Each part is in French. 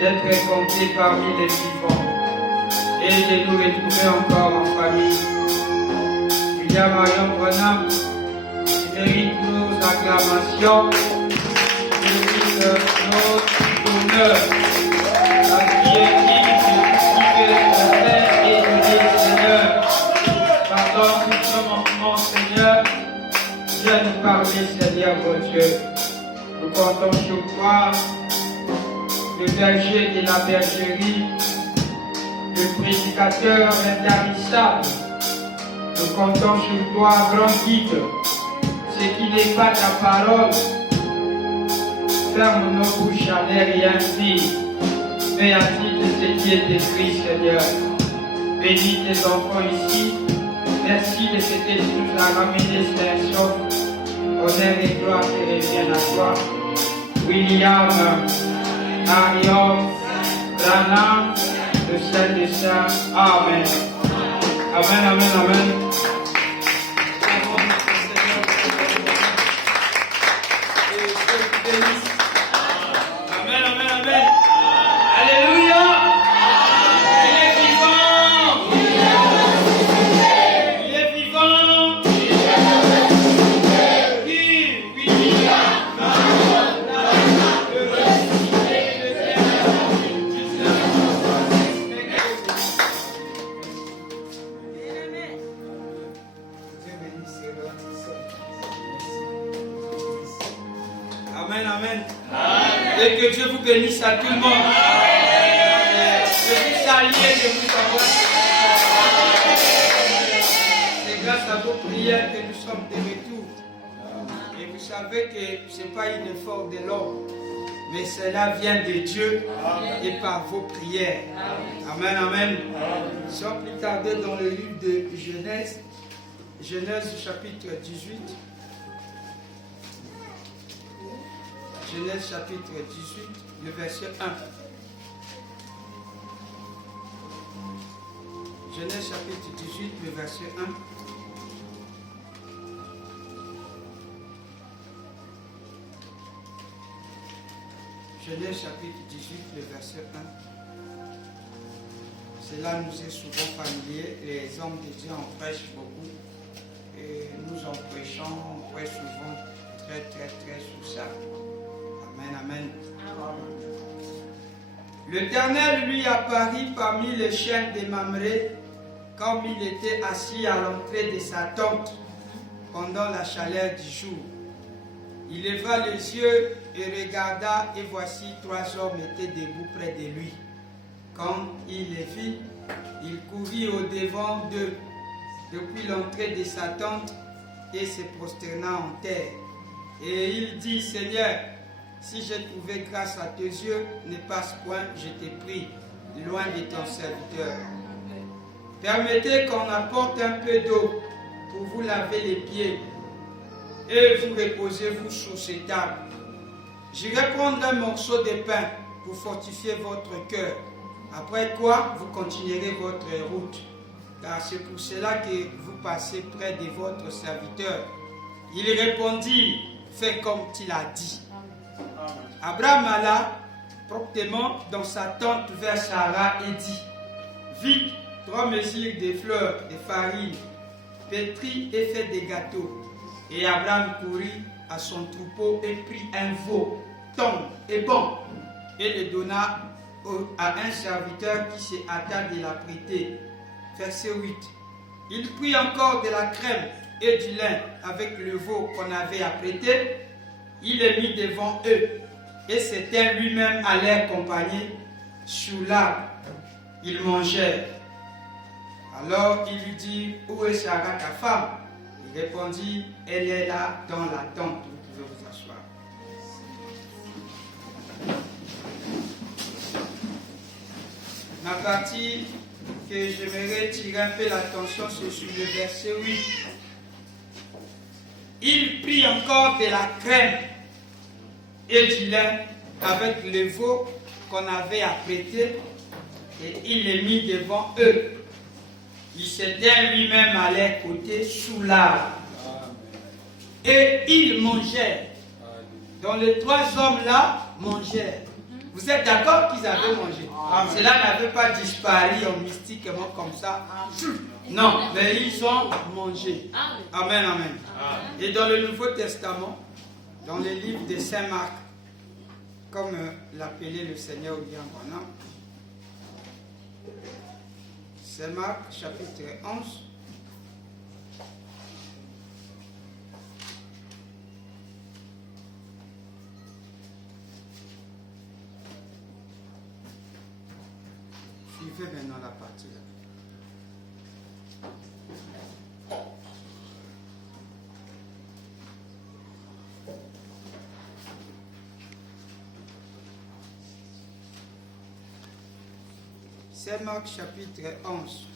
d'être comptés parmi les vivants et de nous retrouver encore en famille. Julia Marion Bonham mérite nos acclamations, mérite notre honneur. À qui est digne de Père et de Seigneur. Pardon, nous sommes mon Seigneur. Viens nous parler, Seigneur, mon Dieu. Nous comptons sur toi, le berger de la bergerie, le prédicateur intarissable. Nous comptons sur toi, grand guide. Ce qui n'est pas ta parole, ferme nos bouches à l'air et ainsi. Fais ainsi de ce qui est écrit, Seigneur. Bénis tes enfants ici. Merci de ce que tu nous as ramené, Seigneur. Honneur et gloire te reviennent à toi. William, Arion, Rana, le Saint des Saints. Amen. Amen, amen, amen. Amen, amen, amen. Alléluia. Il est vivant. Il est vivant. Amen, amen. Et que Dieu vous bénisse à tout le monde. Je suis salué de vous savoir. C'est grâce à vos prières que nous sommes de retour. Et vous savez que ce n'est pas un effort de l'homme, mais cela vient de Dieu et par vos prières. Amen, amen. Sans plus tarder dans le livre de Genèse, Genèse chapitre 18. Genèse chapitre 18, le verset 1. Genèse chapitre 18, le verset 1. Genèse chapitre 18, le verset 1. Cela nous est souvent familier. Les hommes de Dieu en prêchent beaucoup. Et nous en prêchons, on prêche souvent très sur ça. Amen, amen. L'Éternel lui apparut parmi les chênes de Mamré, comme il était assis à l'entrée de sa tente pendant la chaleur du jour. Il leva les yeux et regarda, et voici 3 hommes étaient debout près de lui. Quand il les vit, il courut au-devant d'eux depuis l'entrée de sa tente et se prosterna en terre. Et il dit, Seigneur, si j'ai trouvé grâce à tes yeux, ne passe point, je t'ai pris, loin de ton serviteur. Permettez qu'on apporte un peu d'eau pour vous laver les pieds, et vous reposez-vous sur ces tables. J'irai prendre un morceau de pain pour fortifier votre cœur, après quoi vous continuerez votre route, car c'est pour cela que vous passez près de votre serviteur. Il répondit, fais comme il a dit. Abraham alla promptement dans sa tente vers Sarah et dit, vite, 3 mesures de fleurs, de farine, pétris et fait des gâteaux. Et Abraham courut à son troupeau et prit un veau, tendre et bon, et le donna à un serviteur qui se hâta de la prêter. Verset 8. Il prit encore de la crème et du lin avec le veau qu'on avait apprêté. Il le mit devant eux, et c'était lui-même à leur compagnie sous l'arbre. Ils mangèrent. Alors il lui dit, où est Sarah ta femme? Il répondit, elle est là dans la tente. Vous pouvez vous asseoir. Ma partie que j'aimerais tirer un peu l'attention, c'est sur le verset 8. Il prit encore de la crème et du lin avec le veau qu'on avait apprêté et il les mit devant eux. Il s'était lui-même à leur côté sous l'arbre. Et ils mangèrent. Donc les 3 hommes-là mangèrent. Vous êtes d'accord qu'ils avaient mangé? Cela n'avait pas disparu mystiquement comme ça. Non, mais ils ont mangé. Amen, amen. Et dans le Nouveau Testament, dans le livre de Saint Marc, comme l'appelait le Seigneur William Branham, Saint Marc, chapitre 11. Suivez maintenant la partie là. C'est Marc chapitre 11.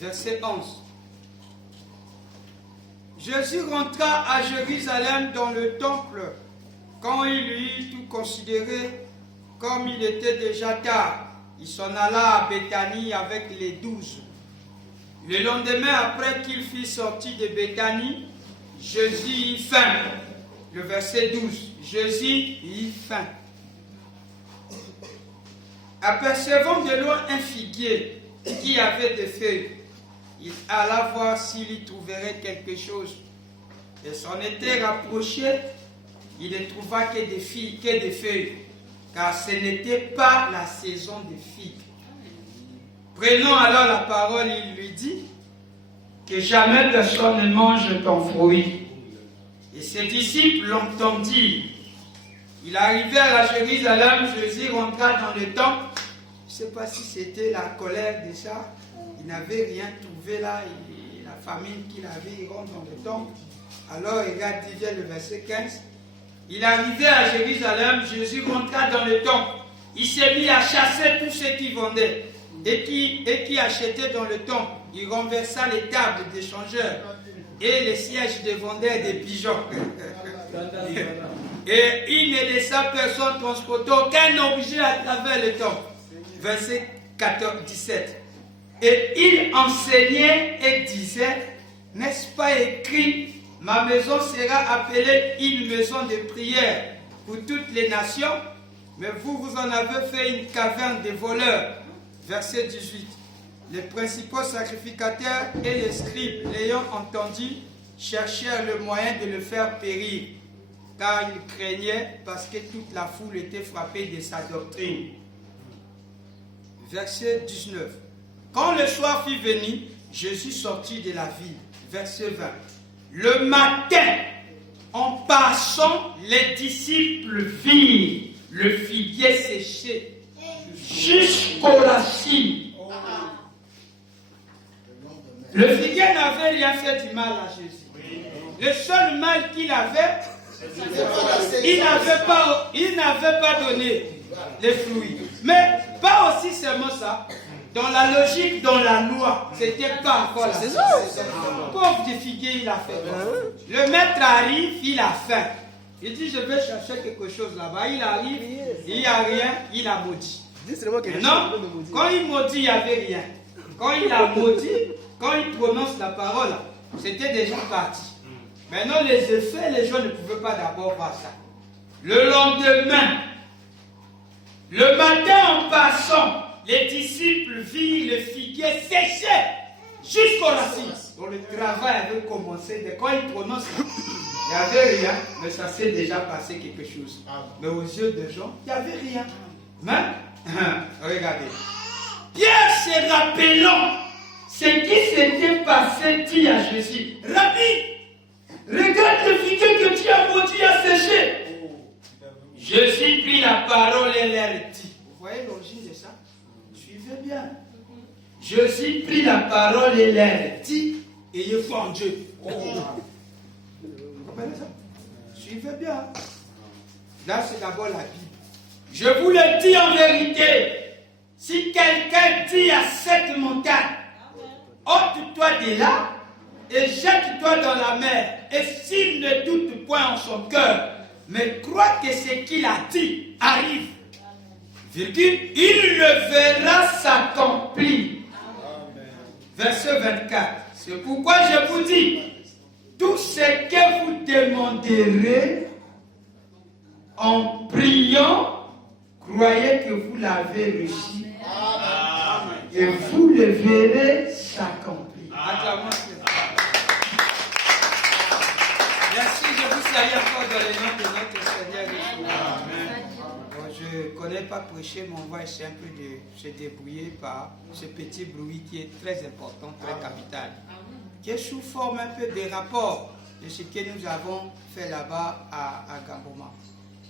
Verset 11. Jésus rentra à Jérusalem dans le temple quand il eut tout considéré, comme il était déjà tard. Il s'en alla à Béthanie avec les 12. Le lendemain, après qu'il fut sorti de Béthanie, Jésus eut faim. Le verset 12. Jésus eut faim. Apercevant de loin un figuier qui avait des feuilles, il alla voir s'il y trouverait quelque chose. Et s'en était rapproché, il ne trouva que des feuilles, car ce n'était pas la saison des figues. Prenant alors la parole, il lui dit que jamais personne ne mange ton fruit. Et ses disciples l'entendirent. Ils arrivèrent à Jérusalem, Jésus rentra dans le temple. Je ne sais pas si c'était la colère déjà. Il n'avait rien trouvé là. Et la famine qu'il avait, il rentre dans le temple. Alors, regarde, il vient le verset 15. Il arrivait à Jérusalem, Jésus rentra dans le temple. Il s'est mis à chasser tous ceux qui vendaient et qui achetaient dans le temple. Il renversa les tables des changeurs et les sièges des vendeurs des pigeons. Et il ne laissa personne transporter aucun objet à travers le temple. Verset 17. Et il enseignait et disait, n'est-ce pas écrit, ma maison sera appelée une maison de prière pour toutes les nations, mais vous en avez fait une caverne de voleurs. Verset 18. Les principaux sacrificateurs et les scribes, l'ayant entendu, cherchèrent le moyen de le faire périr, car ils craignaient parce que toute la foule était frappée de sa doctrine. Verset 19. Quand le soir fut venu, Jésus sortit de la ville. Verset 20. Le matin, en passant, les disciples virent le figuier séché jusqu'aux racines. Le figuier n'avait rien fait du mal à Jésus. Le seul mal qu'il avait, il n'avait pas donné les fruits. Mais pas aussi seulement ça. Dans la logique, dans la loi, c'était pas encore la saison. Pauvre du figuier, il a fait. Le maître arrive, il a faim. Il dit, je vais chercher quelque chose là-bas. Il arrive, il n'y a rien, il a maudit. Non, quand il maudit, il n'y avait rien. Quand il a maudit, quand il prononce la parole, c'était déjà parti. Maintenant, les effets, les gens ne pouvaient pas d'abord voir ça. Le lendemain, le matin en passant, les disciples virent le figuier séché jusqu'aux racines. Donc le travail avait commencé. Dès quand il prononce, il n'y avait rien, mais ça s'est déjà passé quelque chose. Mais aux yeux des gens, il n'y avait rien. Mais, regardez. Pierre se rappelant ce qui s'était passé, dit à Jésus, Rabbi, regarde le figuier que tu as maudit à sécher. Jésus prit la parole et leur dit. Vous voyez l'origine de ça? Suivez bien. Jésus prit la parole et leur dit, ayez foi en Dieu. Vous comprenez ça? Suivez bien. Là, c'est d'abord la Bible. Je vous le dis en vérité, si quelqu'un dit à cette montagne, ôte-toi de là et jette-toi dans la mer, et s'il ne doute point en son cœur, mais croit que ce qu'il a dit arrive, virgule, il le verra s'accomplir. Verset 24. C'est pourquoi je vous dis tout ce que vous demanderez en priant, croyez que vous l'avez reçu. Et vous le verrez s'accomplir. Merci, je vous salue encore dans le nom de notre Seigneur Jésus. Je ne connais pas prêcher, mais on va essayer un peu de se débrouiller par ce petit bruit qui est très important, très capital, qui est sous forme un peu de rapport de ce que nous avons fait là-bas à Gamboma.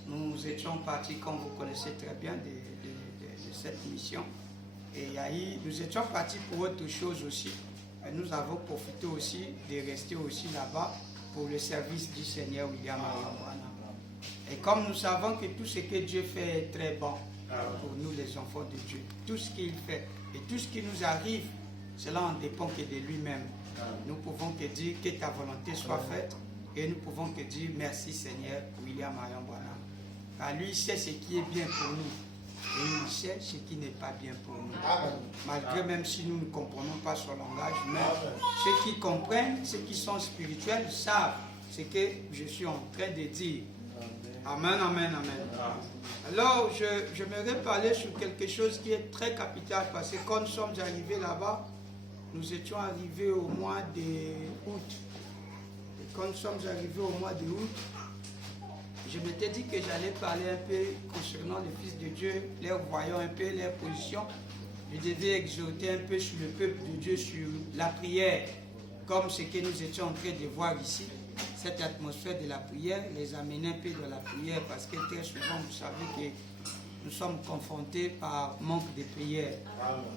Nous étions partis, comme vous connaissez très bien, de cette mission. Et nous étions partis pour autre chose aussi. Et nous avons profité aussi de rester aussi là-bas pour le service du Seigneur William Marion Branham. Et comme nous savons que tout ce que Dieu fait est très bon pour nous les enfants de Dieu, tout ce qu'il fait et tout ce qui nous arrive, cela ne dépend que de lui-même. Nous pouvons que dire que ta volonté soit faite et nous pouvons que dire merci Seigneur William Marion Branham. Car lui sait ce qui est bien pour nous et il sait ce qui n'est pas bien pour nous. Malgré même si nous ne comprenons pas son langage, mais ceux qui comprennent, ceux qui sont spirituels savent ce que je suis en train de dire. Amen, amen, amen. Alors, j'aimerais parler sur quelque chose qui est très capital parce que quand nous sommes arrivés là-bas, nous étions arrivés au mois d'août. Et quand nous sommes arrivés au mois d'août, je m'étais dit que j'allais parler un peu concernant les fils de Dieu, leur voyant un peu leur position. Je devais exhorter un peu sur le peuple de Dieu, sur la prière, comme ce que nous étions en train de voir ici. Cette atmosphère de la prière, les amener un peu dans la prière, parce que très souvent, vous savez que nous sommes confrontés par manque de prière.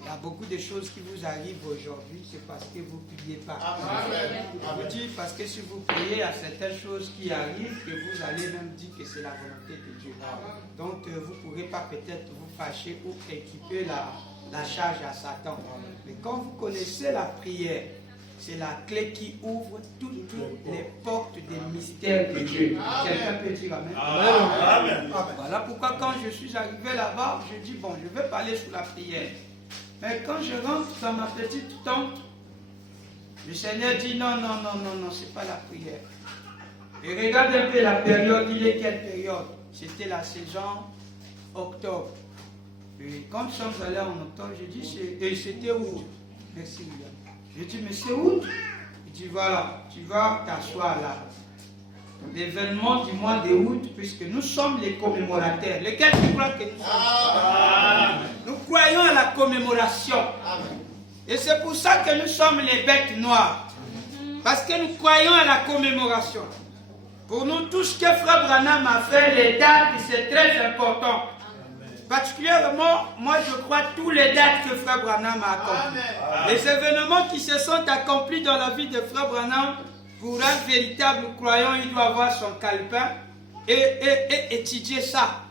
Il y a beaucoup de choses qui vous arrivent aujourd'hui, c'est parce que vous ne priez pas. Je vous dis parce que si vous priez, il y a certaines choses qui arrivent que vous allez même dire que c'est la volonté de Dieu. Donc vous ne pourrez pas peut-être vous fâcher ou équiper la charge à Satan. Mais quand vous connaissez la prière, c'est la clé qui ouvre toutes les portes des mystères de Dieu. Quelqu'un peut dire Amen. Amen. Voilà pourquoi quand je suis arrivé là-bas, je dis bon, je vais parler sur la prière. Mais quand je rentre dans ma petite tente, le Seigneur dit non, c'est pas la prière. Et regarde un peu la période, il est quelle période? C'était la saison octobre. Et quand nous sommes allés en octobre, je dis c'était où? Merci William. Je dis, mais c'est où? Il dit, voilà, tu vas t'asseoir là. L'événement du mois d'août, puisque nous sommes les commémorateurs. Lesquels tu crois que nous sommes? Nous croyons à la commémoration. Et c'est pour ça que nous sommes les bêtes noires. Parce que nous croyons à la commémoration. Pour nous, tout ce que Frère Branham a fait, les dates, c'est très important. Particulièrement, moi je crois tous les dates que Frère Branham a accomplis. Les événements qui se sont accomplis dans la vie de Frère Branham, pour un véritable croyant, il doit avoir son calepin et étudier ça.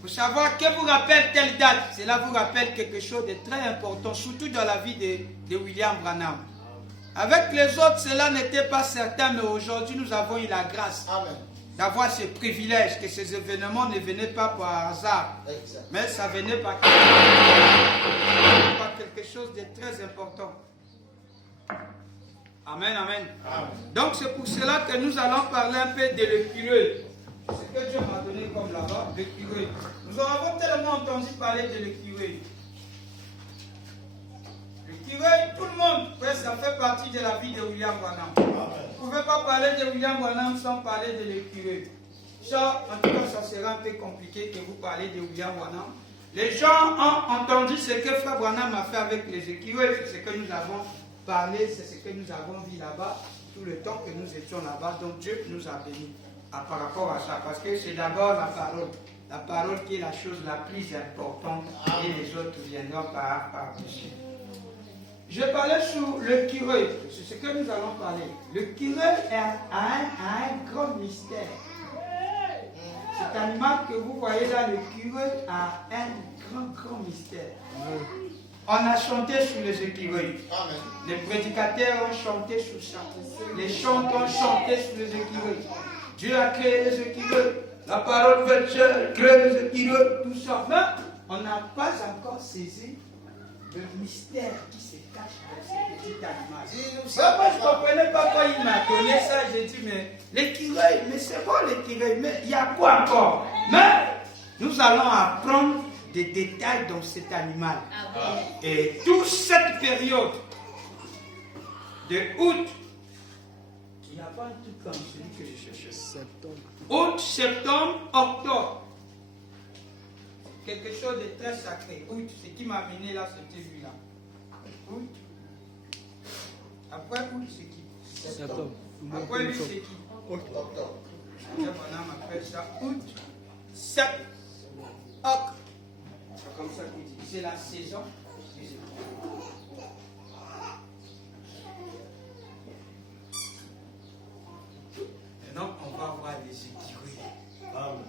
Pour savoir que vous rappelle telle date, cela vous rappelle quelque chose de très important, surtout dans la vie de William Branham. Avec les autres, cela n'était pas certain, mais aujourd'hui nous avons eu la grâce. D'avoir ce privilège, que ces événements ne venaient pas par hasard, mais ça venait par quelque chose de très important. Amen, amen. Donc c'est pour cela que nous allons parler un peu de l'écureuil. Ce que Dieu m'a donné comme là-bas, l'écureuil. Nous avons tellement entendu parler de l'écureuil. L'écureuil, tout le monde, ça fait partie de la vie de William Branham. Vous ne pouvez pas parler de William Branham sans parler de l'écureuil. Ça, en tout cas, ça sera un peu compliqué que vous parlez de William Branham. Les gens ont entendu ce que Frère Branham a fait avec les écureuils, c'est ce que nous avons parlé, c'est ce que nous avons vu là-bas, tout le temps que nous étions là-bas. Donc Dieu nous a bénis par rapport à ça, parce que c'est d'abord la parole qui est la chose la plus importante, et les autres viendront par-dessus. Je parlais sur l'écureuil, c'est ce que nous allons parler. L'écureuil a un grand mystère. Cet animal que vous voyez là, l'écureuil, a un grand mystère. On a chanté sur les écureuils. Les prédicateurs ont chanté sur ça. Les chants ont chanté sur les écureuils. Dieu a créé les écureuils. La parole veut Dieu créer les écureuils, tout ça. Mais on n'a pas encore saisi le mystère qui se cache dans ce petit animal. Moi, je ne comprenais pas quand il m'a donné ça. J'ai dit, mais l'écureuil, mais c'est bon l'écureuil, mais il y a quoi encore? Mais nous allons apprendre des détails dans cet animal. Et toute cette période de août, il n'y a pas un truc comme celui que je cherchais. Août, septembre, octobre. Quelque chose de très sacré. Août, ce qui m'a amené là, c'était lui là. Août. Après août, c'est qui? Septembre. Après lui, c'est qui? Octobre. Mon âme appelle ça août, septembre, octobre. C'est comme ça qu'on dit. C'est la saison. Maintenant, on va voir les écureuils. Amen.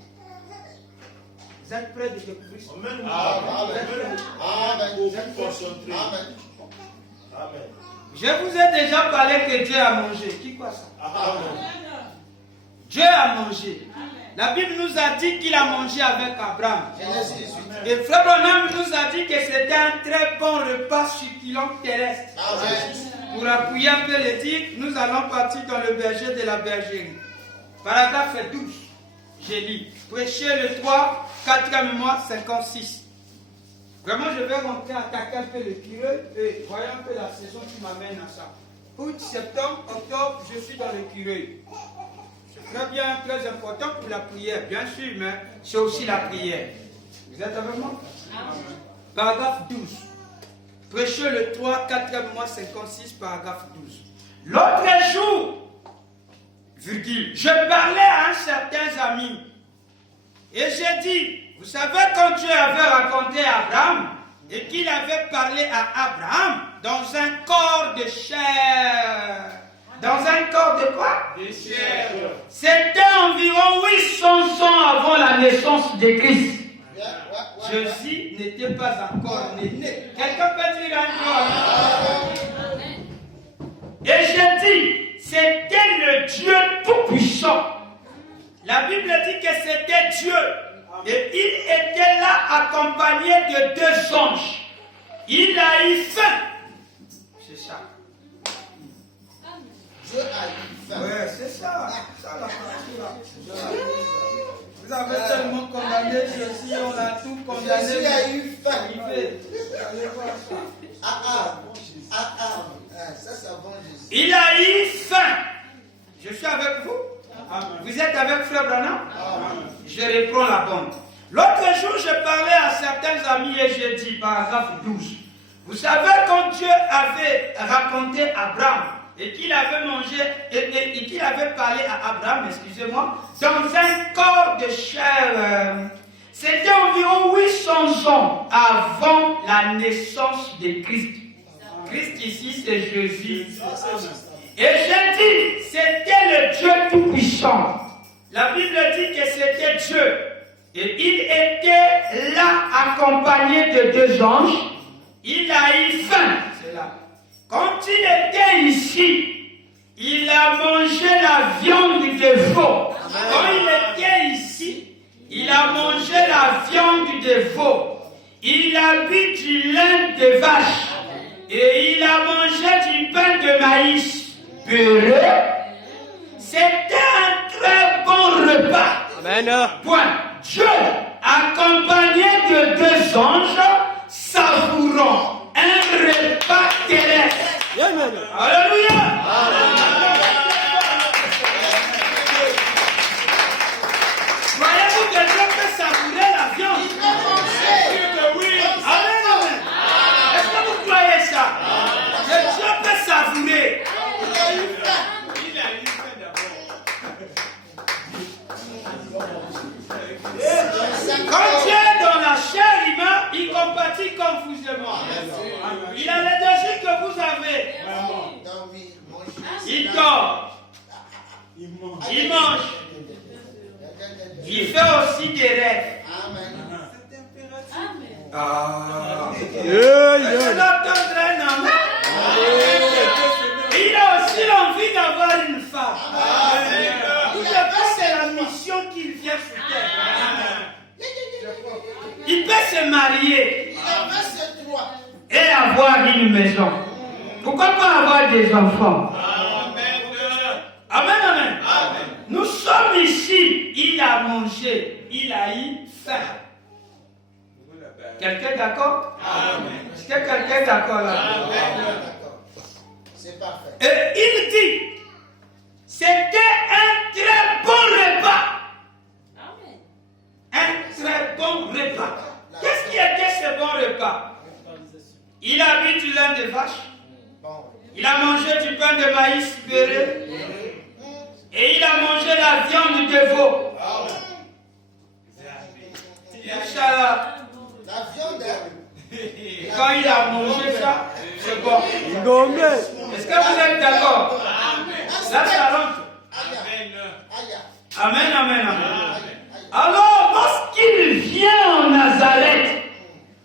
Vous êtes prêts de découvrir ça? Amen. Amen. Je vous ai déjà parlé que Dieu a mangé. Qui croit ça? Amen. Dieu a mangé. La Bible nous a dit qu'il a mangé avec Abraham. Et Frère Branham nous a dit que c'était un très bon repas succulent terrestre. Amen. Pour appuyer un peu le titre, nous allons partir dans le berger de la bergerie. Paragraphe 12. J'ai lu. Prêcher le 3, 4e mois, 56. Vraiment, je vais rentrer attaquer un peu le curé et voyons un peu la saison qui m'amène à ça. Août, septembre, octobre, je suis dans le curé. C'est très bien, très important pour la prière, bien sûr, mais c'est aussi la prière. Vous êtes avec moi? Paragraphe 12. Prêcher le 3, 4e mois, 56, paragraphe 12. L'autre jour, virgule, je parlais à un certain ami et j'ai dit, vous savez quand Dieu avait raconté à Abraham et qu'il avait parlé à Abraham dans un corps de chair. Dans un corps de quoi? De chair. C'était environ 800 ans avant la naissance de Christ. Jésus n'était pas encore né. Quelqu'un peut dire encore? Et j'ai dit, c'était le Dieu Tout-Puissant. La Bible dit que c'était Dieu. Et il était là accompagné de 2 anges. Il a eu faim. C'est ça. Dieu a eu faim. Oui, c'est ça. Ça la partie. Vous avez tellement condamné Jésus, on a tout condamné. Jésus a eu faim. Ça, c'est avant Jésus. Il a eu faim. Je suis avec vous. Amen. Vous êtes avec Frère Branham? Je reprends la bande. L'autre jour, je parlais à certains amis et j'ai dit, paragraphe 12, vous savez quand Dieu avait raconté à Abraham et qu'il avait mangé et qu'il avait parlé à Abraham, excusez-moi, dans un corps de chair, c'était environ 800 ans avant la naissance de Christ. Christ ici, c'est Jésus. Et j'ai dit, c'était le Dieu Tout-Puissant. La Bible dit que c'était Dieu. Et il était là accompagné de 2 anges. Il a eu faim. C'est là. Quand il était ici, il a mangé la viande de veau. Quand il était ici, il a mangé la viande de veau. Il a bu du lait de vache. Et il a mangé du pain de maïs. C'était un très bon repas. Amen. Point. Dieu, accompagné de 2 anges, savourant un repas terrestre. Amen. Alléluia. Croyez-vous que Dieu peut savourer la viande? Il peut manger. Oui. Amen. Est-ce que vous croyez ça? Que Dieu peut savourer. Quand Dieu est dans la chair humaine, il compatit confusément. Il a les désirs que vous avez. Il dort. Il mange. Il fait aussi des rêves. Il a aussi l'envie d'avoir une femme. C'est la mission qu'il vient sur terre. Il peut se marier. Et une maison? Pourquoi pas avoir des enfants? Amen, amen. Nous sommes ici, il a mangé, il a eu faim. Quelqu'un d'accord? Est-ce que quelqu'un est d'accord là? C'est parfait. Et il dit, c'était un très bon repas. Un très bon repas. Qu'est-ce qui était ce bon repas? Il a bu du lait de vache. Il a mangé du pain de maïs beurré. Et il a mangé la viande de veau. Inch'Allah. La viande. Et quand il a mangé ça, c'est bon. Est-ce que vous êtes d'accord? Là, ça rentre. Amen, amen, amen. Alors, lorsqu'il vient en Nazareth,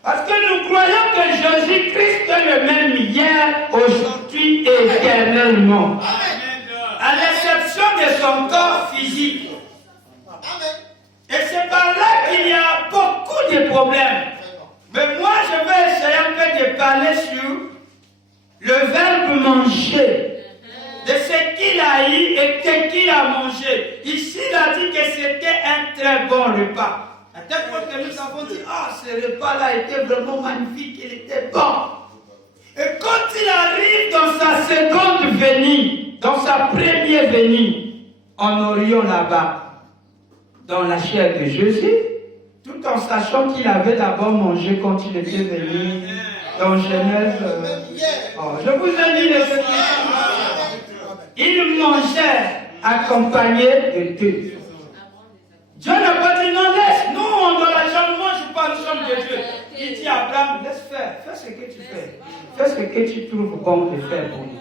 parce que nous croyons que Jésus-Christ est le même hier, aujourd'hui et éternellement. À l'exception de son corps physique. Et c'est par là qu'il y a beaucoup de problèmes. Mais moi, je vais essayer un peu de parler sur le verbe manger. De ce qu'il a eu et ce qu'il a mangé. Ici, il a dit que c'était un très bon repas. À tel point que nous avons dit, ce repas-là était vraiment magnifique, il était bon. Et quand il arrive dans sa seconde venue, dans sa première venue, en Orient là-bas, dans la chair de Jésus, tout en sachant qu'il avait d'abord mangé quand il était venu dans Genèse. Je vous ai dit les Écritures. Il mangeait accompagné de Dieu. Dieu n'a pas dit non, laisse, nous on dans la chambre, moi je pas, nous sommes de Dieu. Il dit à Abraham, laisse faire, fais ce que tu fais. Fais ce que tu trouves bon de faire pour nous.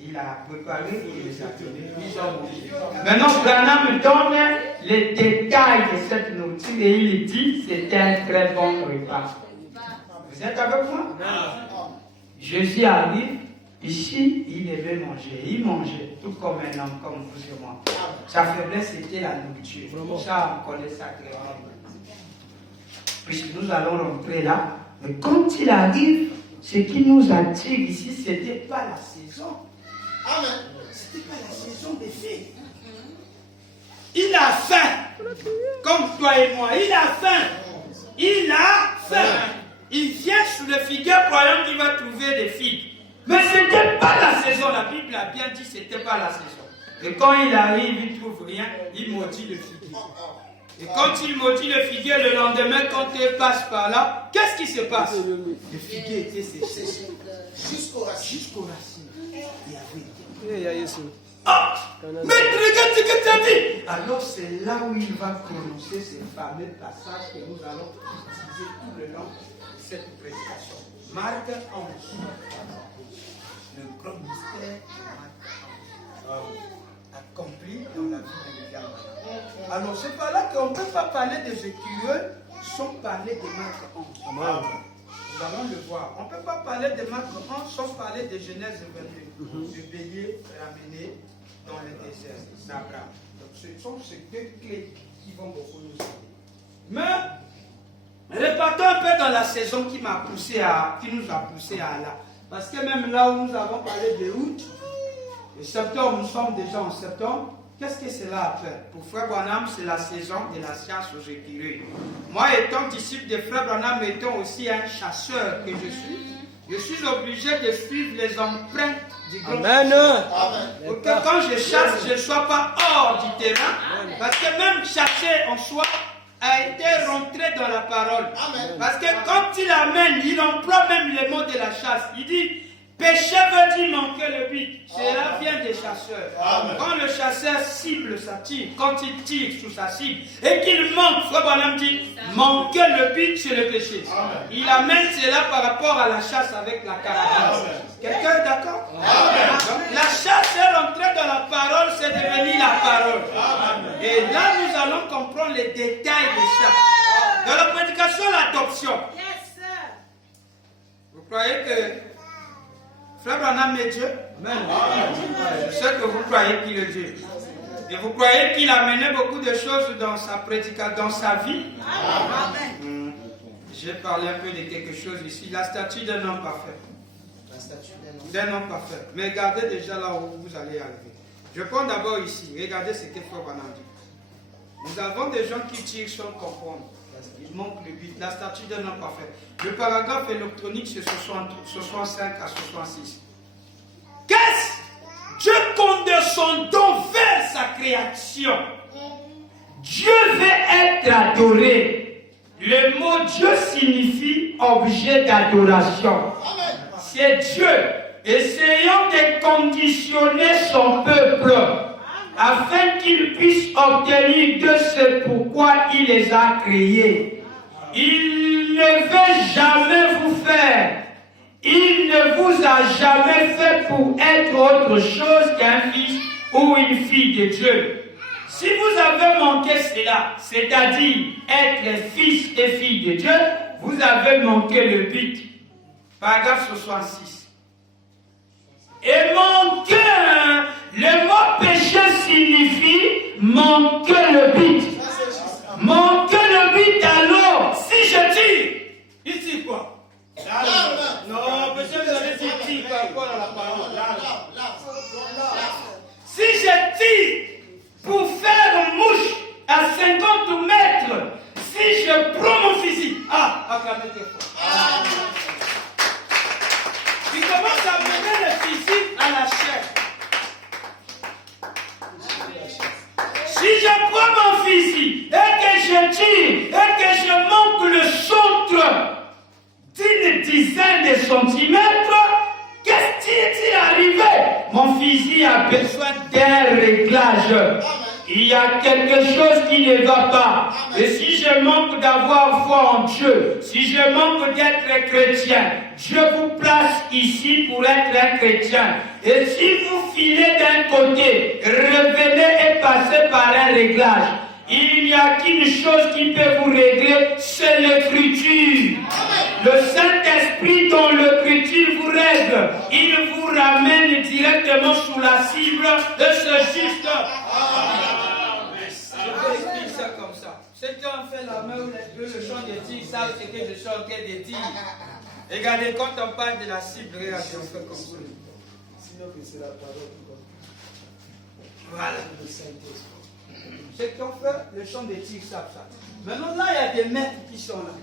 Il a préparé et les a donnés. Maintenant, Branham donne les détails de cette nourriture et il dit c'était un très bon repas. Vous êtes avec moi? Jésus arrive. Ici, il devait manger. Il mangeait, tout comme un homme, comme vous et moi. Sa faiblesse, c'était la nourriture. Ça, on connaît ça très bien. Puisque nous allons rentrer là. Mais quand il arrive, ce qui nous attire ici, ce n'était pas la saison. Amen. Ce n'était pas la saison des filles. Il a faim. Comme toi et moi. Il a faim. Il a faim. Il vient sous le figuier croyant qu'il va trouver des figues. Mais ce n'était pas la saison. La Bible a bien dit que ce n'était pas la saison. Et quand il arrive, il ne trouve rien, il maudit le figuier. Et quand il maudit le figuier, le lendemain, quand il passe par là, qu'est-ce qui se passe? Le figuier était séché. Jusqu'aux racines. Il y avait été. Mais regarde ce que tu as dit. Alors c'est là où il va prononcer ce fameux passage que nous allons utiliser tout le long de cette prédication. Marc 11. Le grand mystère de Marc 11. Accompli dans la vie de l'homme. Alors c'est par là qu'on ne peut pas parler des écurieux sans parler de Marc 11. Nous allons le voir. On ne peut pas parler de Marc 11 sans parler de Genèse 22. Du bélier ramené dans le désert d'Abraham. Donc ce sont ces deux clés qui vont beaucoup nous aider. Mais repartons un peu dans la saison qui nous a poussé à là. Parce que même là où nous avons parlé de août, et septembre, nous sommes déjà en septembre. Qu'est-ce que cela appelle? Pour Frère Branham, c'est la saison de la science aux écureuils. Moi, étant disciple de Frère Branham, étant aussi un chasseur que je suis obligé de suivre les empreintes du grand chasseur. Pour que quand je chasse, je ne sois pas hors du terrain. Parce que même chasser en soi a été rentré dans la parole. Parce que quand il amène, il emploie même les mots de la chasse. Il dit, péché veut dire manquer le but. Cela vient des chasseurs. Quand le chasseur cible sa tire, quand il tire sur sa cible et qu'il manque, Frère Branham dit, manquer le but, c'est le péché. Il amène cela par rapport à la chasse avec la carabine. Quelqu'un est d'accord? La chasse est rentrée dans la parole, c'est devenu la parole. Et là, nous allons comprendre les détails de ça. Dans la prédication, l'adoption. Vous croyez que Frère Branham est Dieu? Amen. Je sais que vous croyez qu'il est Dieu. Et vous croyez qu'il a mené beaucoup de choses dans sa prédication, dans sa vie? Amen. J'ai parlé un peu de quelque chose ici. La statue d'un homme parfait. La statue d'un homme parfait. Mais regardez déjà là où vous allez arriver. Je prends d'abord ici. Regardez ce que Frère Branham dit. Nous avons des gens qui tirent sans comprendre. Il manque le but. La statue d'un homme parfait. Le paragraphe électronique, c'est 65 à 66. Qu'est-ce Dieu compte de son don vers sa création. Dieu veut être adoré. Le mot Dieu signifie objet d'adoration. C'est Dieu essayant de conditionner son peuple afin qu'il puisse obtenir de ce pourquoi il les a créés. Il ne veut jamais vous faire. Il ne vous a jamais fait pour être autre chose qu'un fils ou une fille de Dieu. Si vous avez manqué cela, c'est-à-dire être fils et fille de Dieu, vous avez manqué le but. Paragraphe 66. Et manquer, le mot péché signifie manquer le but. Manquer le but alors, si je tire, il tire quoi? Non, monsieur, vous avez dit tire par rapport à la parole. Si je tire pour faire une mouche à 50 mètres, si je prends mon fusil, acclamez tes fois. Il commence à mener le fusil à la chair. Si je prends mon fusil et que je tire et que je manque le centre d'une dizaine de centimètres, qu'est-ce qui est arrivé? Mon fusil a besoin d'un réglage. Il y a quelque chose qui ne va pas. Et si je manque d'avoir foi en Dieu, si je manque d'être chrétien, Dieu vous place ici pour être un chrétien. Et si vous filez d'un côté, revenez et passez par un réglage. Il n'y a qu'une chose qui peut vous régler, c'est l'écriture. Le Saint-Esprit dans l'écriture vous règle. Il vous ramène directement sous la cible de ce juste. Je vais expliquer ça comme ça. Ceux qui ont fait la main ou le chant des tirs savent ce que je suis en train de dire. Regardez, quand on parle de la cible, regardez, on fait comme ça. Sinon que c'est la parole. Voilà. Ceux qui ont fait le chant des tirs savent ça. Maintenant, là, il y a des maîtres qui sont là.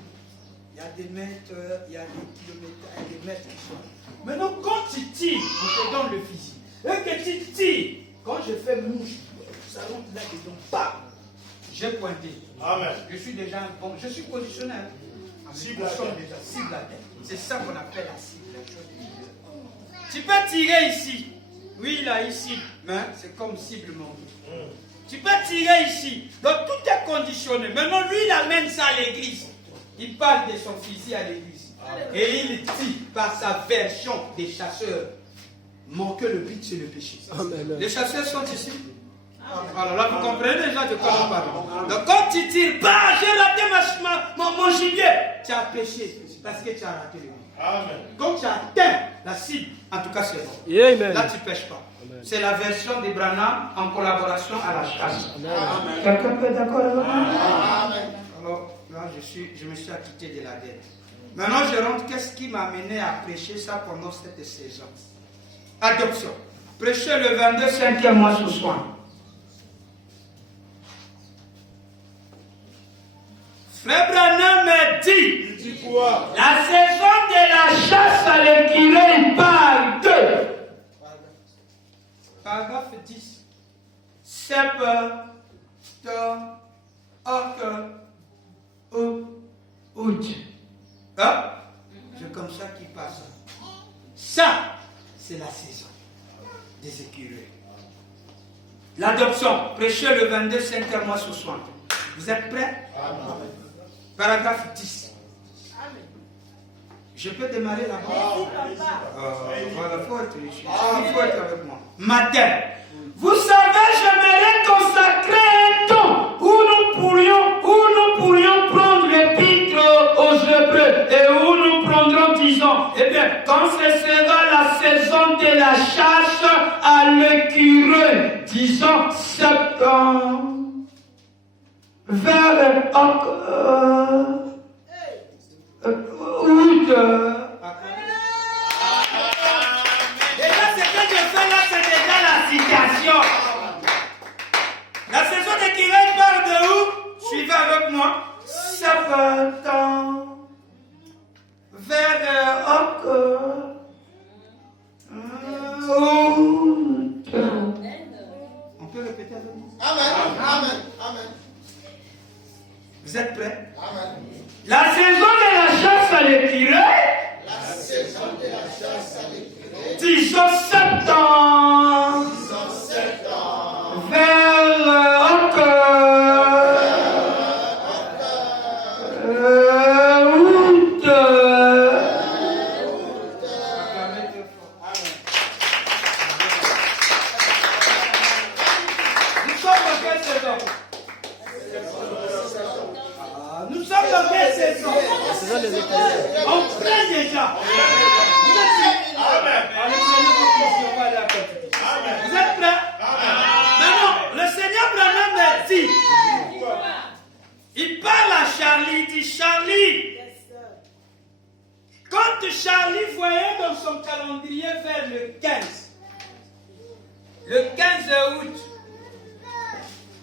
Il y a des mètres, il y a des kilomètres, il y a des maîtres qui sont là. Maintenant, quand tu tires, on te donne le fusil. Et que tu tires, quand je fais mouche, ça rentre là dedans, bam! J'ai pointé. Amen. Je suis déjà bon, je suis positionné. Cible à terre. C'est ça qu'on appelle la cible. Tu peux tirer ici. Oui, là, ici. Mais c'est comme cible mon. Tu peux tirer ici. Donc tout est conditionné. Maintenant, lui, il amène ça à l'église. Il parle de son fusil à l'église. Et il dit par sa version des chasseurs. Manquer le but, c'est le péché. Amen. Les chasseurs sont ici. Alors là, vous comprenez déjà de quoi on parle. Donc quand tu tires, bah, j'ai raté mon gibier. Tu as péché parce que tu as raté le but. Amen. Donc tu as atteint la cible. En tout cas, c'est bon. Amen. Là, tu ne pêches pas. Amen. C'est la version de Branham en collaboration à la chasse. Quelqu'un peut être d'accord avec moi? Alors là, je me suis acquitté de la dette. Maintenant, je rentre. Qu'est-ce qui m'a amené à prêcher ça pendant cette saison? Adoption. Prêcher le 22 5e mois ce soir. Frère Branham me dit, la saison de la chasse à l'écureuil parle de. Paragraphe 10. Septembre, octobre, août. Hein? C'est comme ça qu'il passe. Ça, c'est la saison des écureuils. L'adoption, prêcher le 22 5e mois ce soir. Vous êtes prêts? Amen. Paragraphe 10. Je peux démarrer là-bas? Voilà, il faut être avec moi. Matin. Vous savez, j'aimerais consacrer un temps où nous pourrions prendre l'épître aux Hébreux et où nous prendrons 10 ans. Eh bien, quand ce sera la saison de la chasse à l'écureuil, disons septembre, vers août. Suivez avec moi. Serpentin. Vers encore. On peut répéter avec moi. Amen. Amen. Amen. Vous êtes prêts? Amen. La saison de la chasse à l'écureuil. La saison de la chasse à l'écureuil. Disons septembre. Disons septembre. Vers octobre. Août. Nous sommes dans quelle saison? Nous sommes dans quelle saison? On traîne déjà. Vous êtes Vous êtes prêts? Maintenant, le Seigneur Branham dit, il parle à Charlie, il dit Charlie, quand Charlie voyait dans son calendrier vers le 15 août,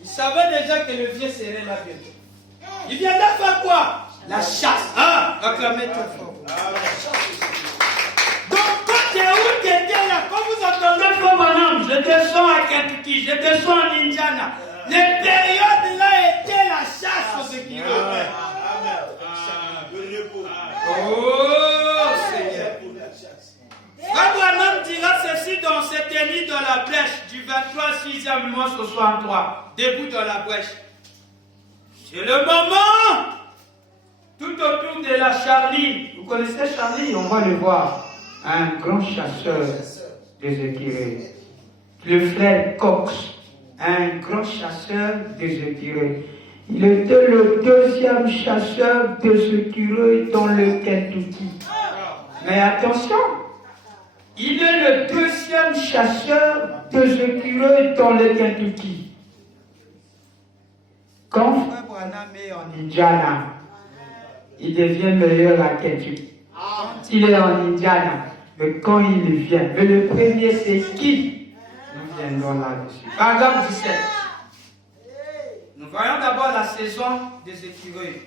il savait déjà que le vieux serait là bientôt. Il viendrait faire quoi? La chasse. Ah, acclamez très fort. Donc, quand Yahoo était là, quand vous entendez comme un homme, je descends à Kentucky, je descends en Indiana, les périodes là étaient la chasse aux écureuils. Oh, Seigneur. Frère Branham dira ceci dans cette élie dans la brèche du 23 6e mois 63, debout dans la brèche. C'est le moment, tout autour de la Charlie. Vous connaissez Charlie? On va le voir. Un grand chasseur des écureuils. Le frère Cox, un grand chasseur des écureuils. Il était le deuxième chasseur des écureuils dans le Kentucky. Mais attention, il est le deuxième chasseur des écureuils dans le Kentucky. Quand Frère Branham est en Indiana, il devient meilleur à Kentucky. Il est en Indiana, mais quand il vient, mais le premier c'est qui? Nous viendrons là-dessus. Paragraphe 17. Nous voyons d'abord la saison des écureuils.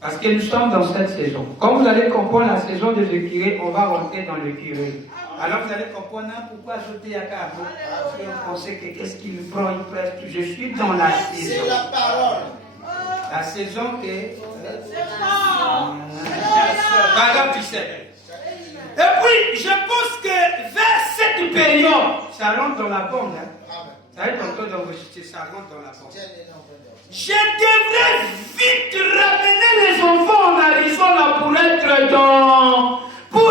Parce que nous sommes dans cette saison. Quand vous allez comprendre la saison des écureuils, on va rentrer dans l'écureuil. Alors vous allez comprendre pourquoi ajouter Yaka. Parce qu'on sait que qu'est-ce qu'il prend, il presse. Je suis dans la saison. C'est la parole. La saison que... Paragraphe 17. Et puis, je pense que vers cette période, ça rentre dans la bombe. Hein? Ça va être encore d'enregistrer, ça rentre dans la bombe. Je devrais vite ramener les enfants en Arizona pour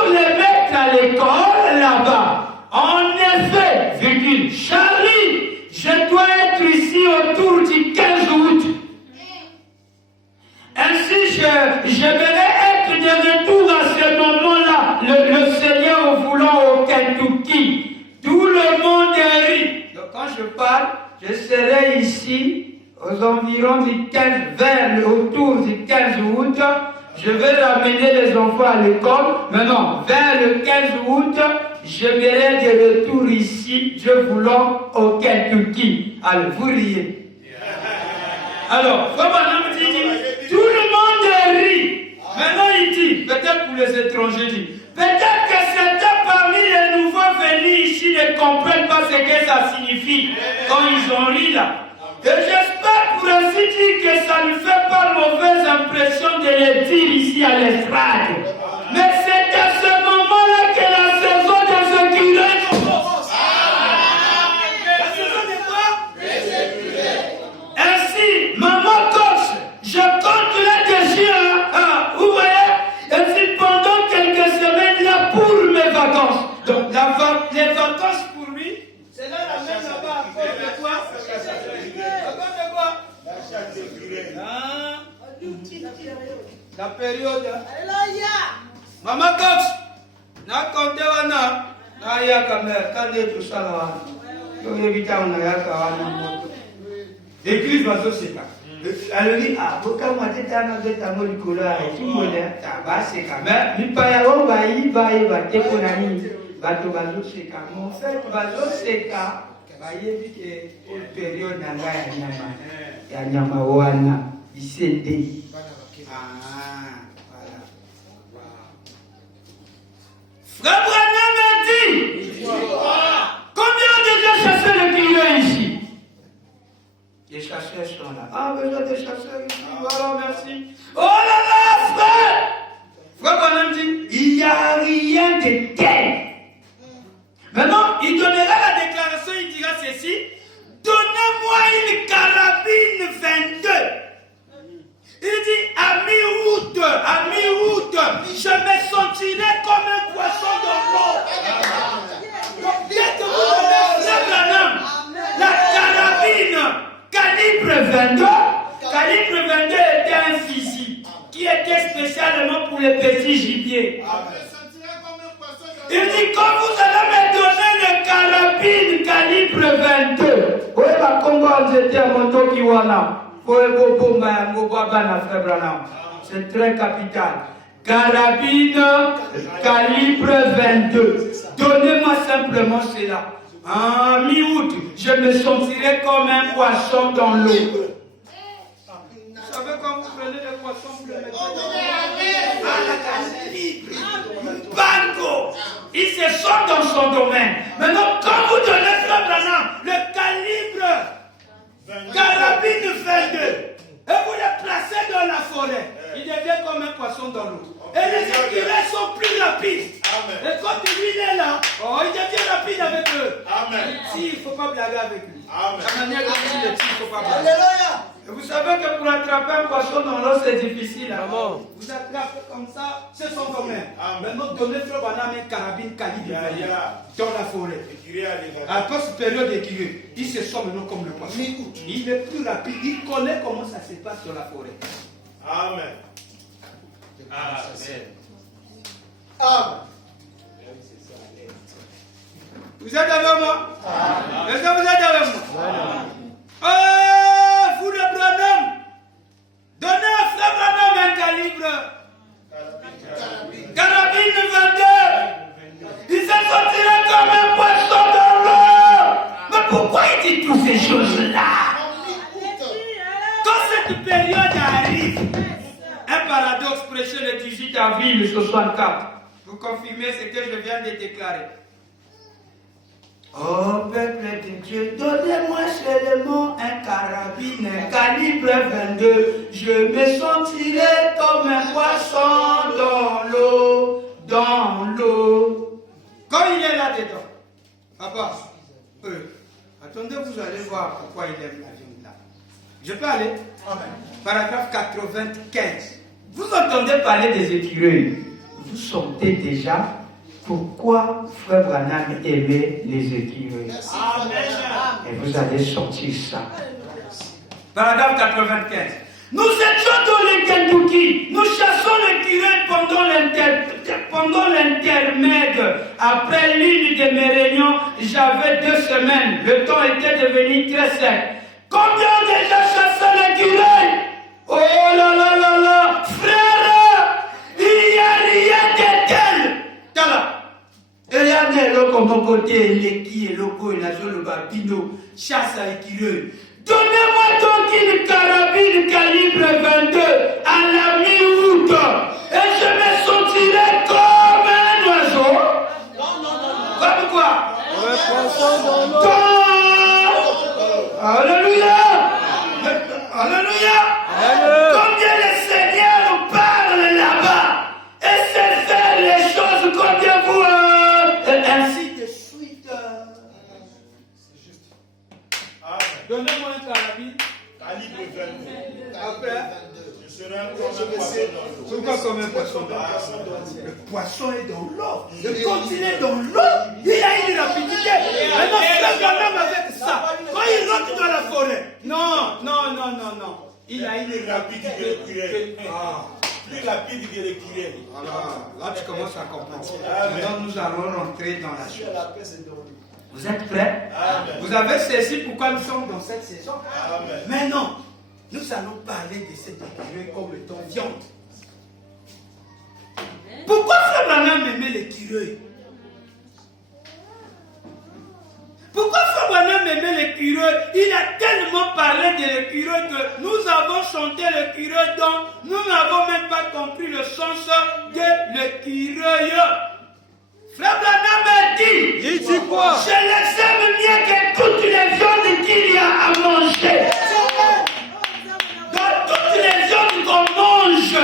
les mettre à l'école là-bas. En effet, virgule, Charlie, je dois être ici autour du 15 août. Ainsi, je vais être de retour à ce moment-là, le Seigneur voulant au Kentucky. Tout le monde rit. Donc quand je parle, je serai ici aux environs du 15, autour du 15 août. Je vais ramener les enfants à l'école. Maintenant, vers le 15 août, je verrai de retour ici, Dieu voulant, au Kentucky. Alors, vous riez. Alors, Branham dit, tout le monde rit. Maintenant, il dit, peut-être pour les étrangers, il dit, peut-être que certains parmi les nouveaux venus ici ne comprennent pas ce que ça signifie quand ils ont ri là. Et j'espère pour ainsi dire que ça ne fait pas mauvaise impression de les dire ici à l'estrade. Mais c'est à ce moment-là que la saison des écureuils commence. La saison de quoi? Des écureuils. Ainsi, maman Cox, je compte là-dessus, vous voyez, ainsi pendant quelques semaines là pour mes vacances. Donc les vacances pour lui, c'est là la même là-bas à cause de quoi? La période. Maman Cox, na compté wana, na ya kamera, quand tout ça là. Yo éviter on a ya kawana. Église bazo seka. Alors dit ah, pourquoi moi t'es dans de ta molécula et tout moderne, ta base c'est quand même. Mi pa ya on va y ba te konani. Bato bazo seka. Mon frère bazo seka. Ba yebi que période na nga ya nyama. ya nyama wana isende. Ah, voilà. Frère Branham a dit, combien ont déjà chassé le cueilleur ici? Les chasseurs sont là. Ah, besoin de chasseurs ici. Voilà, merci. Oh là là, frère! Frère Branham dit, il n'y a rien de tel. Maintenant, il donnera la déclaration, il dira ceci. Donnez-moi une carabine 22. Il dit, à mi-août, je me sentirai comme un poisson dans l'eau. Dès que vous donnez Frère Branham la carabine calibre 22 était un fusil qui était spécialement pour les petits gibiers. Il dit, quand vous allez me donner le carabine calibre 22, oui, ma Congo, j'étais à mon Tokiwana. C'est très capital. Carabine calibre 22. Donnez-moi simplement cela. En mi-août, je me sentirai comme un poisson dans l'eau. Vous savez quand vous prenez le poisson, vous le mettez dans la bango. Il se sent dans son domaine. Maintenant, quand vous donnez Frère Branham le calibre carabine 22 et vous le placez dans la forêt, il devient comme un poisson dans l'eau. Et les écureuils sont plus rapides. Et quand lui est là, il devient rapide avec eux. Il ne faut pas blaguer avec lui. La manière dont il le tire, il ne faut pas blaguer. Et vous savez que pour attraper un poisson dans l'eau, c'est difficile. Hein? Vous attrapez comme ça, c'est son domaine. Maintenant, donnez Frère Branham une carabine calibre dans la forêt. À cette période d'écurie, il se sent maintenant comme le poisson. Il est plus rapide, il connaît comment ça se passe dans la forêt. Amen. Vous êtes avec moi? Est-ce que vous êtes avec moi? Oh, vous le Branham, donnez à Frère Branham un calibre carabine 22. Il se sentirait comme un poisson dans l'eau. Mais pourquoi il dit toutes ces choses-là? Quand cette période arrive, un paradoxe prêché le 18 avril 64. Vous confirmez ce que je viens de déclarer. Oh peuple de Dieu, donnez-moi seulement un carabine calibre 22. Je me sentirai comme un poisson dans l'eau. Quand il est là-dedans, papa, attendez, vous allez voir pourquoi il aime la viande là. Je peux aller? Amen. Paragraphe 95. Vous entendez parler des écureuils. Vous sentez déjà pourquoi Frère Branham aimait les écureuils. Et vous allez sortir ça. Paragraphe 95. Nous étions dans le Kentucky. Nous chassons l'écureuil pendant l'intermède. Après l'une de mes réunions, j'avais 2 semaines. Le temps était devenu très sec. Combien déjà chassé l'écureuil? Oh là là là là, frère, il n'y a rien de tel. Tala. Regardez le comme côté l'équi et loco et la zone babino chasse à l'écureuil. Donnez-moi donc une carabine calibre 22 à la mi-août et je me sentirai comme un oiseau. Comme quoi? Alléluia. Alléluia. Combien le Seigneur parle là-bas et sait faire les choses comme Dieu vous ainsi de suite. Donnez-moi un carabine Calibre 22. après. Je serai un poisson dans l'eau. Pourquoi comme un poisson dans l'eau? Le poisson est dans l'eau. Et quand il est dans l'eau, il a une rapidité. Maintenant, Frère Branham avec ça, quand il rentre dans la forêt, non. Il a une rapidité. Plus rapide que l'écureuil. Là, tu commences à comprendre. Maintenant, nous allons rentrer dans la chose. Vous êtes prêts? Amen. Vous avez saisi pourquoi nous sommes dans cette saison? Amen. Maintenant, nous allons parler de cet écureuil comme étant viande. Pourquoi Frère Branham aimait l'écureuil? Pourquoi Frère Branham aimait l'écureuil? Il a tellement parlé parlait de l'écureuil, que nous avons chanté l'écureuil, donc nous n'avons même pas compris le sens de l'écureuil. Frère Branham a dit, Il dit quoi? je les aime mieux que toutes les viandes qu'il y a à manger. Dans toutes les viandes qu'on mange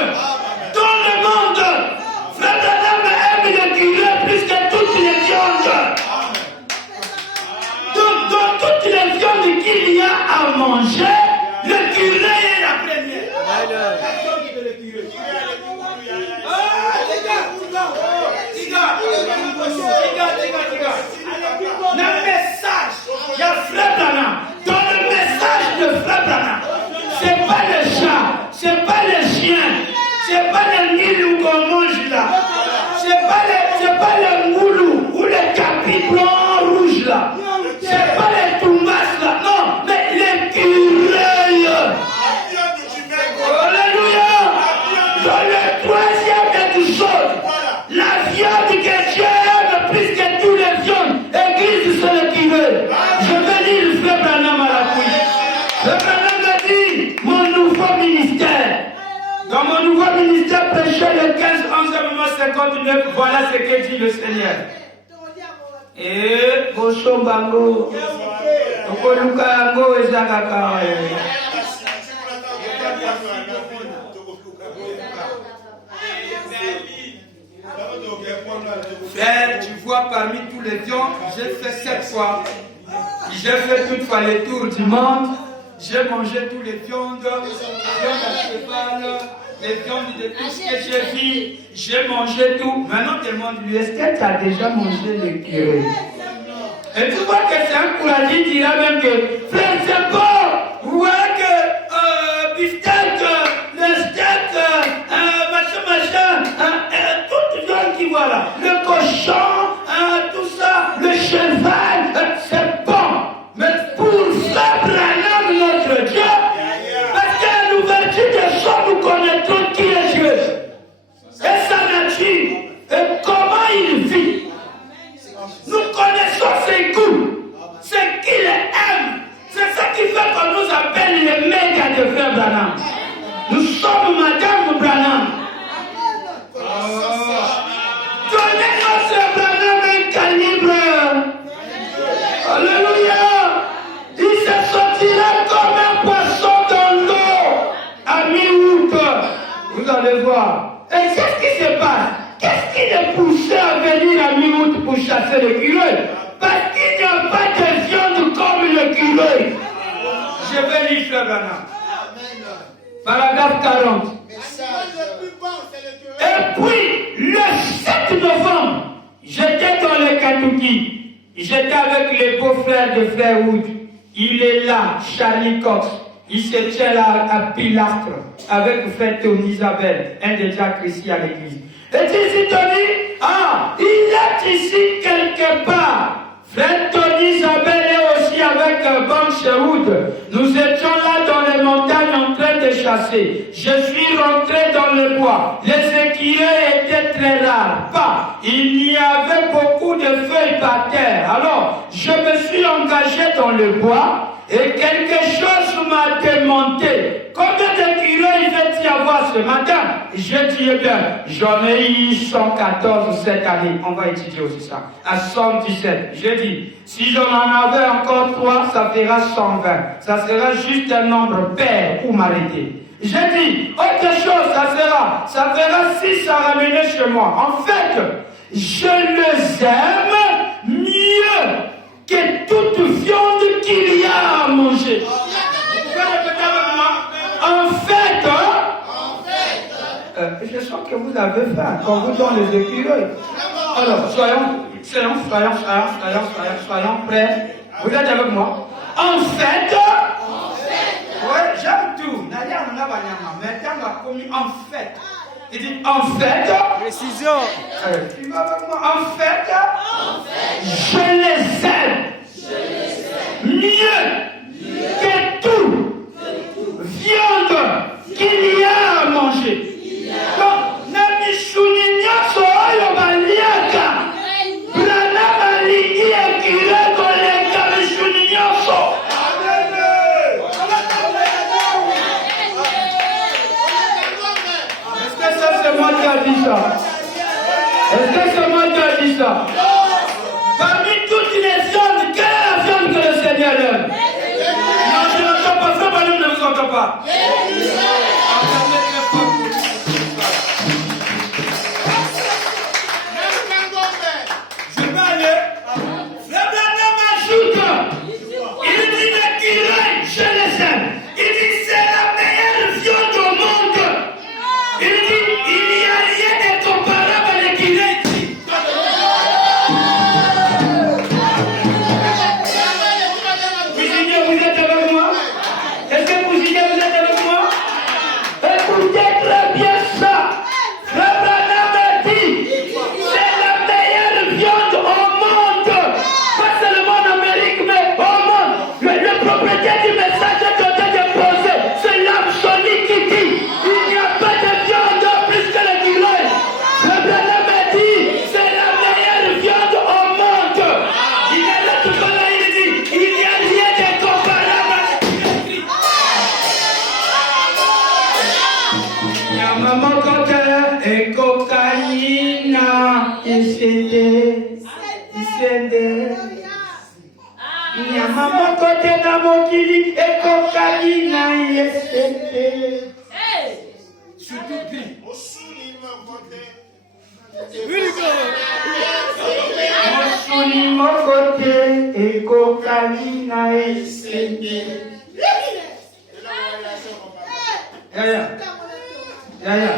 dans le monde, Frère Branham aime l'écureuil plus que toutes les viandes. Donc dans toutes les viandes qu'il y a à manger, l'écureuil est la première. La viande de l'écureuil. Le message, il y a Frère Branham. Dans le message de Frère Branham, c'est pas le chat, c'est pas le chien, c'est pas le nilou qu'on mange là, c'est pas le moulou ou le capibron rouge là, c'est pas les toumbas là, non, mais l'écureuil. Alléluia. Dans le troisième épisode, la viande que Dieu aime plus que toutes les viandes, Église c'est l'écureuil. Je vais lire le Frère Branham à la couille. Le Branham a dit, mon nouveau ministère. Dans mon nouveau ministère prêché le 15, 11, 59, voilà ce que dit le Seigneur. Et Bosso Bango, Okoluka Ngo Ezakaka. Frère, tu vois, parmi tous les viandes, j'ai fait 7 fois. J'ai fait toutefois les tours du monde. J'ai mangé tous les viandes, les viandes à cheval, les viandes de tout ce que j'ai vu. J'ai mangé tout. Maintenant, demande-lui, est-ce que tu as déjà mangé l'écureuil? Et tu vois que c'est un courageux qui dira même que, frère, c'est bon. Vous voyez que, beefsteak, le steak, machin, toute viande qui voit là. Le cochon, tout ça, le cheval, c'est bon. Mais pour Frère Branham, notre Dieu, parce qu'à l'ouverture des choses, nous connaissons qui est Dieu. Et sa nature. Et comment il vit. Nous connaissons ses goûts. Ce qu'il aime. C'est ça qui fait qu'on nous appelle les mégas de Frère Branham. Nous sommes Madame Branham. Donnez-nous Frère Branham un calibre. Alléluia. Il se sortira comme un poisson dans l'eau à mi-août. Vous allez voir. Et qu'est-ce qui se passe? Qu'est-ce qui les poussait à venir à mi-août pour chasser l'écureuil? Parce qu'il n'y a pas de viande comme l'écureuil. Je vais lire Frère Branham. Paragraphe 40. Et puis, le 7 novembre, j'étais dans le Kentucky. J'étais avec les beaux-frères de Frère Wood. Il est là, Charlie Cox. Il se tient là à Pilastre avec Frère Tony Isabelle, un des diacres ici à l'église. Et ici, Tony, il est ici quelque part. Frère Tony Isabelle est aussi avec Ban Sherwood. Nous étions là dans les montagnes en train de chasser. Je suis rentré dans le bois. Les écureuils étaient très rares. Il y avait beaucoup de feuilles par terre. Alors, je me suis engagé dans le bois. Et quelque chose m'a demandé, combien d'écureuils va-t-il y avoir ce matin? Je dis, eh bien, j'en ai eu 114 cette année. On va étudier aussi ça. À 117. Je dis, si j'en en avais encore 3, ça fera 120. Ça sera juste un nombre pair pour m'arrêter. Je dis, autre chose, ça fera 6 à ramener chez moi. En fait, je les aime mieux que toute viande qu'il y a à manger. Vous pouvez répéter avec moi? En fait, je sens que vous avez faim quand vous donnez les écureuils. Alors, soyons prêts. Vous êtes avec moi? En fait, ouais, j'aime tout. En fait. Il dit, en fait, Précision. Tu vas avec moi? En fait, je les aime mieux que tout viande qu'il y a à manger. Donc, Namichouni Nyaso Oyo Baliaka, Branham Alingi Akira Koleka Michouni Nyaso. ça? Est-ce que c'est moi qui ai dit ça? Parmi toutes les viandes, quelle est la viande que le Seigneur aime? Non, je n'entends pas ça, moi je ne vous entends pas. Je vais aller. Frère Branham ajoute, il dit l'écureuil, je les aime. Il dit c'est la meilleure viande au monde. Il dit il n'y a rien de comparable à l'écureuil. Cuisinier, vous êtes avec moi? Est-ce que cuisinier, vous êtes avec moi? Écoutez très bien ça. Frère Branham a dit c'est la meilleure viande au monde. Pas seulement en Amérique, mais au monde. Le propriétaire du message est en train de poser. C'est l'absolu qui dit il n'y a pas de viande plus que l'écureuil. Frère Branham a dit c'est la meilleure viande au monde. Il est là tout à l'heure, il dit il n'y a rien de comparable à l'écureuil. Maman quand elle est cocaïne, maman quand elle a mon kili et cocaïne, surtout cri. Mosuni mon côté et cocaïne Yaya.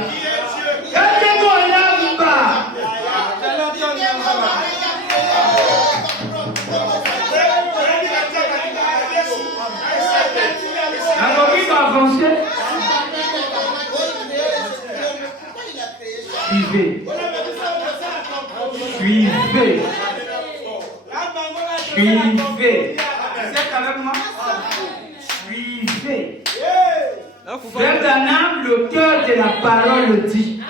Suivez. Vous êtes avec moi? Suivez. Frère Branham, le cœur de la parole le dit.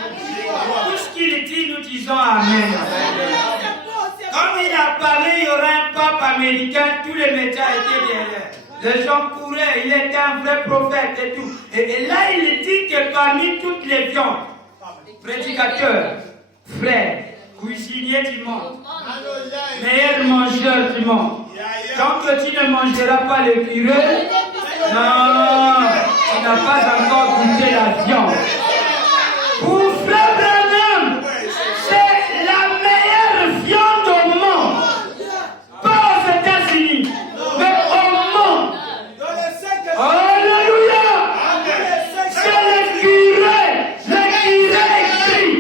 Tout ce qu'il dit, nous disons Amen. Comme il a parlé, il y aura un pape américain, tous les médias étaient derrière. Les gens couraient, il était un vrai prophète et tout. Et là, il dit que parmi toutes les viandes, prédicateurs, frères, cuisiniers du monde, meilleurs mangeurs du monde, tant que tu ne mangeras pas le curé, non, tu n'as pas encore goûté la viande. Pour Frère Branham, c'est la meilleure viande au monde. Pas aux États-Unis, mais au monde. Alléluia! C'est le curé écrit.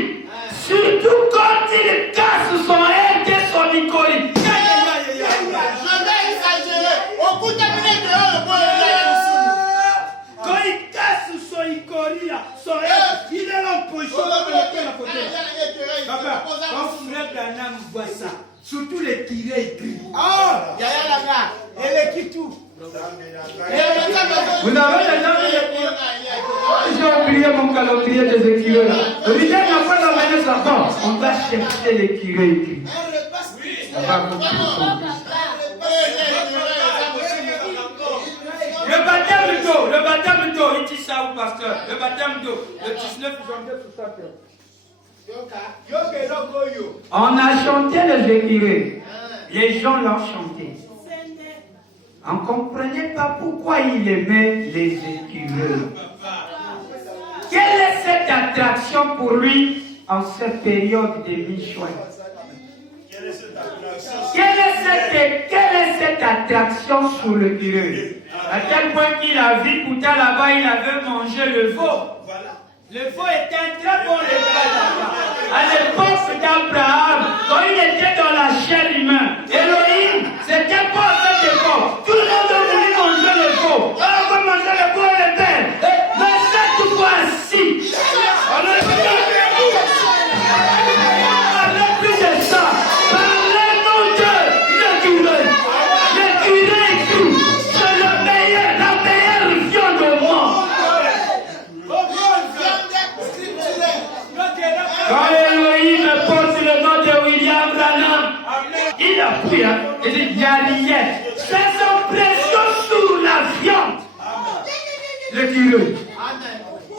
Surtout quand il casse son aide et son icône. Quand il casse son icône, il est là en position de la côté. Papa, quand Frère Branham voit ça, surtout les tirés écrits. Oh, et les qui tout. Vous avez déjà vu les tirés? J'ai oublié mon calendrier des écureuils. Olivier n'a pas d'amener sa porte. On va chercher les tirés écrits. Le baptême d'eau, il dit ça au pasteur. Le baptême d'eau, le 19 janvier 61. On a chanté les écureuils. Les gens l'ont chanté. On ne comprenait pas pourquoi il aimait les écureuils. Quelle est cette attraction pour lui en cette période de mi-juin? Quelle est cette attraction sur le curé? À tel point qu'il a vu, pourtant là-bas, il avait mangé le veau. Le veau était un très bon repas là-bas. À l'époque d'Abraham, quand il était dans la chair humaine, Elohim, c'était pas à cette époque. Tout le monde a voulu manger le veau. On va manger le veau et le père. Mais cette fois-ci, parlez plus de ça. Parlez-nous de l'écureuil. L'écureuil, c'est la meilleure viande au monde. Quand Elohim porte le nom de William Branham, il a pris, il dit, il y a rien. C'est son pression sur la viande. L'écureuil.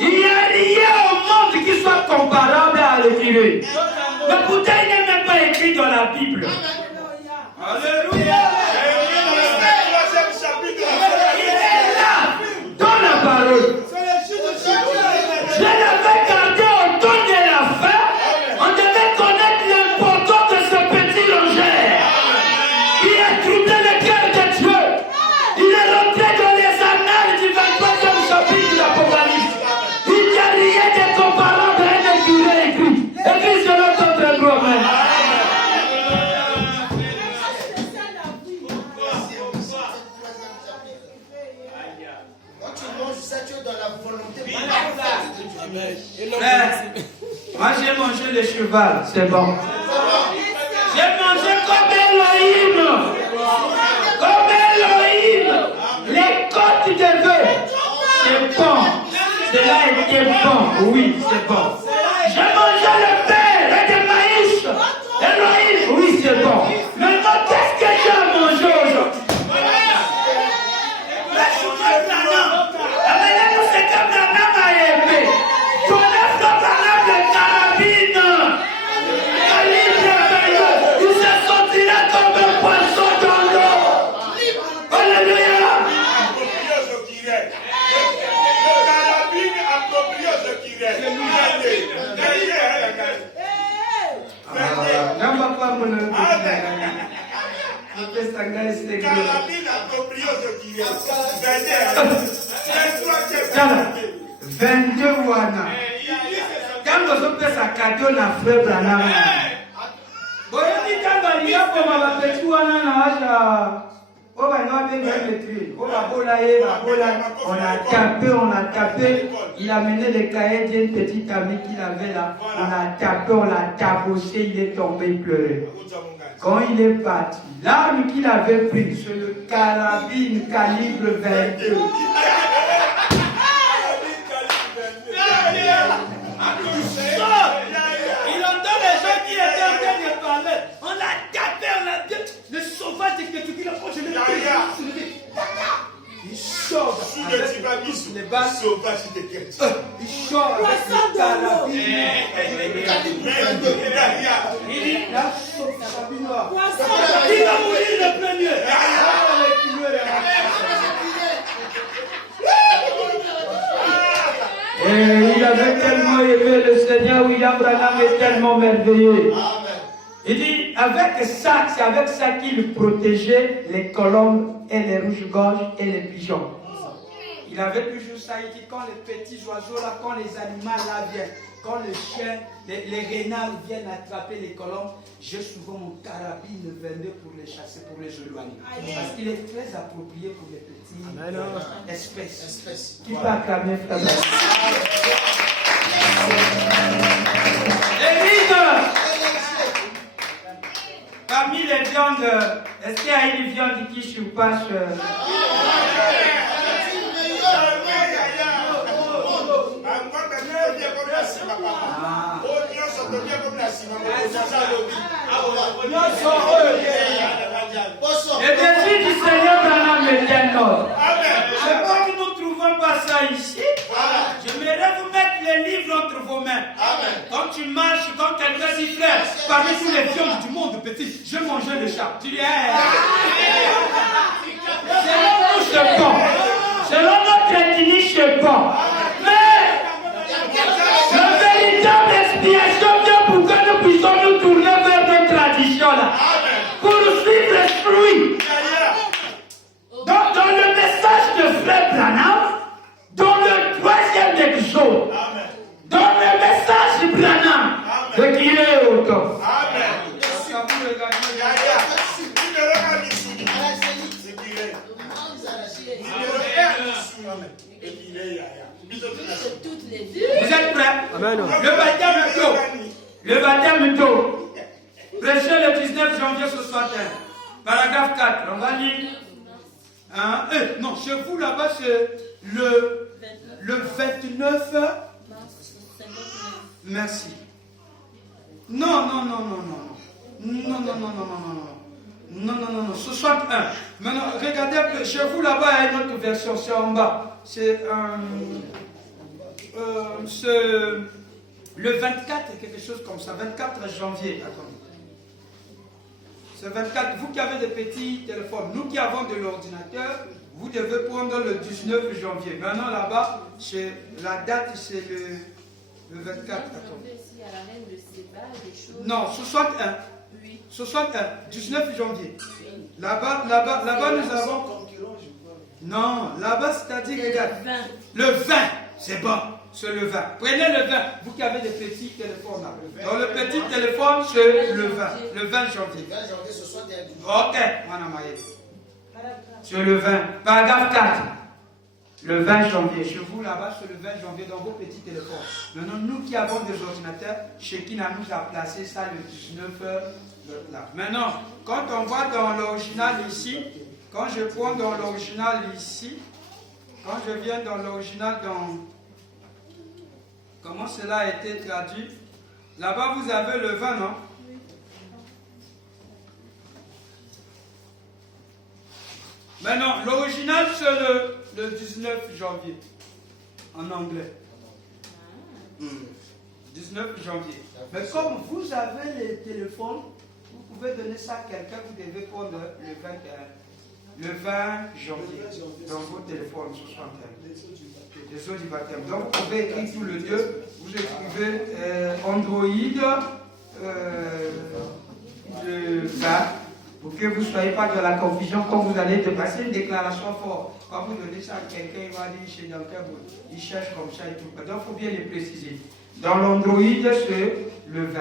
Il n'y a rien au monde qui soit comparable à l'écureuil. attiré. Mais pourtant, il n'est même pas écrit dans la Bible. Alléluia. Il est là, dans la parole. Je l'avais gardé au temps de la fin. On devait connaître l'importance de ce petit longère. Il a troublé le cœur de Dieu. Il est rentré dans les annales du 23e chapitre de l'Apocalypse. Il n'y a rien de comparable à un curé écrit. Écrit sur notre gros main. Quand tu manges ça, tu es dans la volonté. Moi j'ai mangé le cheval, c'est bon. J'ai mangé comme Elohim. Comme Elohim. Les côtes de bœuf. C'est bon. Cela était bon. Oui, c'est bon. J'ai mangé le pain et le maïs. Elohim. Oui, c'est bon. Maintenant, qu'est-ce que j'ai mangé aujourd'hui? Amenez-nous ce que Branham a aimé. Connaître Branham de carabine. Il se sentira comme un poisson dans l'eau. Alléluia. Non, papa, mon nom. Je fais ça, gars, c'est que. 22 wana. Quand on fait sa cadeau, on a fait Branham. Bon, il dit quand il y a comme un petit wana na haja. On va nous bien maîtriser. On a tapé. Il a mené les cahiers d'une petite amie qu'il avait là. On a tapé, on l'a tabossé, il est tombé, il pleurait. Quand il est parti, l'arme qu'il avait prise, c'est le carabine calibre 22. Il entend les gens qui étaient en train de parler. On l'a tapé, on a dit. Le sauvage de tout qui l'a proche, je l'ai dit. Il sort avec les balles. Il sort avec le carabine. Il dit, là, carabine noire. Il va mourir le premier. Et il avait tellement aimé le Seigneur, William Branham est tellement merveilleux. Il dit, avec ça, c'est avec ça qu'il protégeait les colombes et les rouges-gorges et les pigeons. Il avait toujours ça, il dit, quand les petits oiseaux là, quand les animaux là viennent, quand les chiens, les renards viennent attraper les colombes, j'ai souvent mon carabine 22 pour les chasser, pour les éloigner. Parce qu'il est très approprié pour les petites espèces. Qui peut acclamer frère? Parmi les viandes, est-ce qu'il y a une viande qui surpasse Le désir du Seigneur Branham est un autre. Je crois que nous ne trouvons pas ça ici. J'aimerais vous mettre les livres entre vos mains. Quand tu marches, quand quelqu'un dit frère, parmi tous les viandes du monde petit, je mangeais le chat. Tu dis, selon nous, c'est bon. Selon notre ethnie, c'est bon. Mais la véritable expiation vient pour que nous puissions nous tourner vers notre tradition là. Pour suivre les fruits. Donc, dans le message de frère Branham, dans le 3e exode, dans le message Branham, de qui est au top. Vous êtes prêts? Amen. Le baptême d'eau. Prêché le 19 janvier 61. Paragraphe 4. On va lire. Non, chez vous là-bas, c'est le 29. Merci. Non. Non, 61. Maintenant, regardez que chez vous là-bas, il y a une autre version, c'est en bas. C'est Le 24, quelque chose comme ça. 24 janvier. Attendez. C'est 24. Vous qui avez des petits téléphones, nous qui avons de l'ordinateur, vous devez prendre le 19 janvier. Maintenant là-bas, la date c'est le 24. Attendez. Non, 61. Oui. 61. 19 janvier. Là-bas, nous avons. Non, là-bas, c'est-à-dire, regarde. Le 20, c'est bon. C'est le 20. Prenez le 20. Vous qui avez des petits téléphones là. Dans le petit téléphone, c'est le 20. Le 20 janvier. Le 20 janvier, ce soit des Ok, c'est le 20. Paragraphe 4. Le 20 janvier. Chez vous là-bas, c'est le 20 janvier dans vos petits téléphones. Maintenant, nous qui avons des ordinateurs, Shekinah nous a placé ça le 19 là. Maintenant, quand on voit dans l'original ici, quand je prends dans l'original ici, quand je viens dans l'original dans... Comment cela a été traduit? Là-bas, vous avez le 20, non? Maintenant, l'original, c'est le 19 janvier, en anglais. 19 janvier. Mais comme vous avez les téléphones, vous pouvez donner ça à quelqu'un, vous devez prendre le 20 janvier dans vos téléphones, 61. Les eaux du baptême. Donc, vous pouvez écrire tout le 2, vous écrivez Android, le 20. Pour que vous ne soyez pas dans la confusion quand vous allez passer une déclaration forte. Quand vous donnez ça à quelqu'un, il va dire chez dans quel bout. Il cherche comme ça et tout. Donc il faut bien les préciser. Dans l'Android, c'est le 20.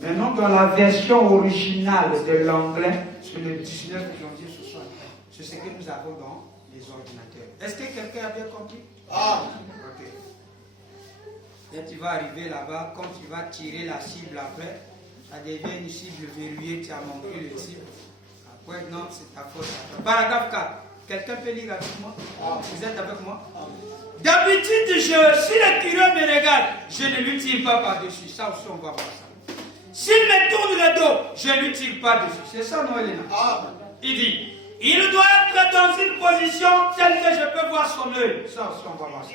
Maintenant, dans la version originale de l'anglais, c'est le 19 janvier 61. C'est ce que nous avons dans les ordinateurs. Est-ce que quelqu'un a bien compris? Ah! Ok. Et tu vas arriver là-bas, quand tu vas tirer la cible après, ça devient une cible verrouillée, tu as manqué le cible. Après, non, c'est ta faute. Paragraphe 4. Quelqu'un peut lire avec moi? Vous êtes avec moi? D'habitude, si le curé me regarde, je ne lui tire pas par-dessus. Ça aussi, on va voir ça. S'il me tourne le dos, je ne lui tire pas dessus. C'est ça, non, Elena? Il dit, il doit être dans une position telle que je peux voir son œil. Ça aussi, on va voir ça.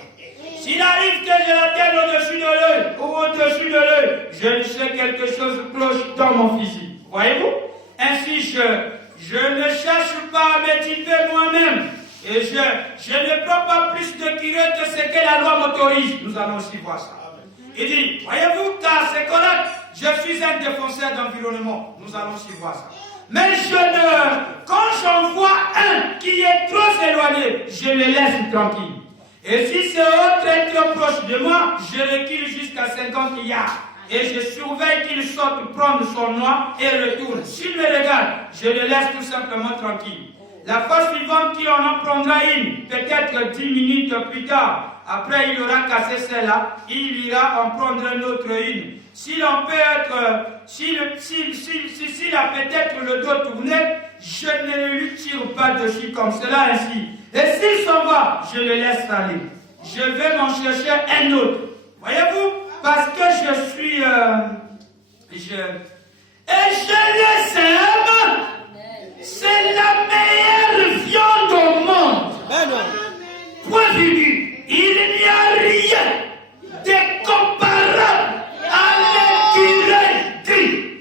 S'il arrive que je la tienne au-dessus de l'œil ou au-dessus de l'œil, je ne sais quelque chose cloche dans mon physique. Voyez-vous? Ainsi, je ne cherche pas à m'étiper moi-même. Et je ne prends pas plus de curé que ce que la loi m'autorise. Nous allons aussi voir ça. Il dit, voyez-vous, car c'est correct, je suis un défenseur d'environnement. Nous allons aussi voir ça. Mais quand j'en vois un qui est trop éloigné, je le laisse tranquille. Et si ce autre est trop proche de moi, je recule jusqu'à 50 yards. Et je surveille qu'il sorte prendre son noix et retourne. S'il me regarde, je le laisse tout simplement tranquille. La fois suivante qu'il en prendra une, peut-être 10 minutes plus tard, après il aura cassé celle-là, il ira en prendre une autre une. S'il en peut être, s'il a peut-être le dos tourné, je ne lui tire pas dessus comme cela ainsi. Et s'il s'en va, je le laisse aller. Je vais m'en chercher un autre. Voyez-vous, parce que je suis... et je les aime. C'est la meilleure viande au monde. Point virgule. Il n'y a rien de comparable à l'écureuil.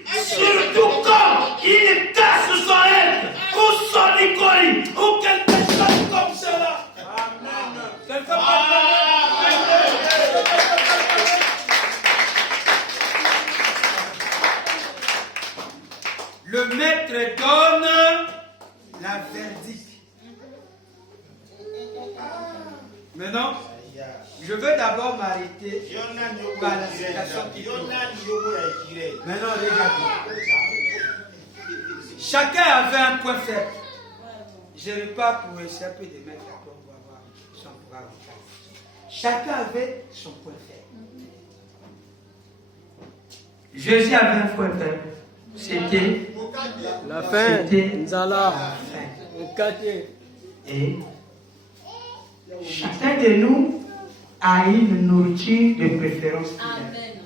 Surtout quand il casse son aile ou son icorie ou quelque chose comme cela. Quelqu'un Le maître donne la verdict. Maintenant, je veux d'abord m'arrêter par la citation qui tourne. Maintenant, regardez. Chacun avait un point faible. Je n'ai pas pour essayer de mettre d'accord pour avoir son pouvoir. Chacun avait son point faible. Jésus avait un point faible. C'était la fin. Nzala. Et chacun de nous a une nourriture de préférence. Amen.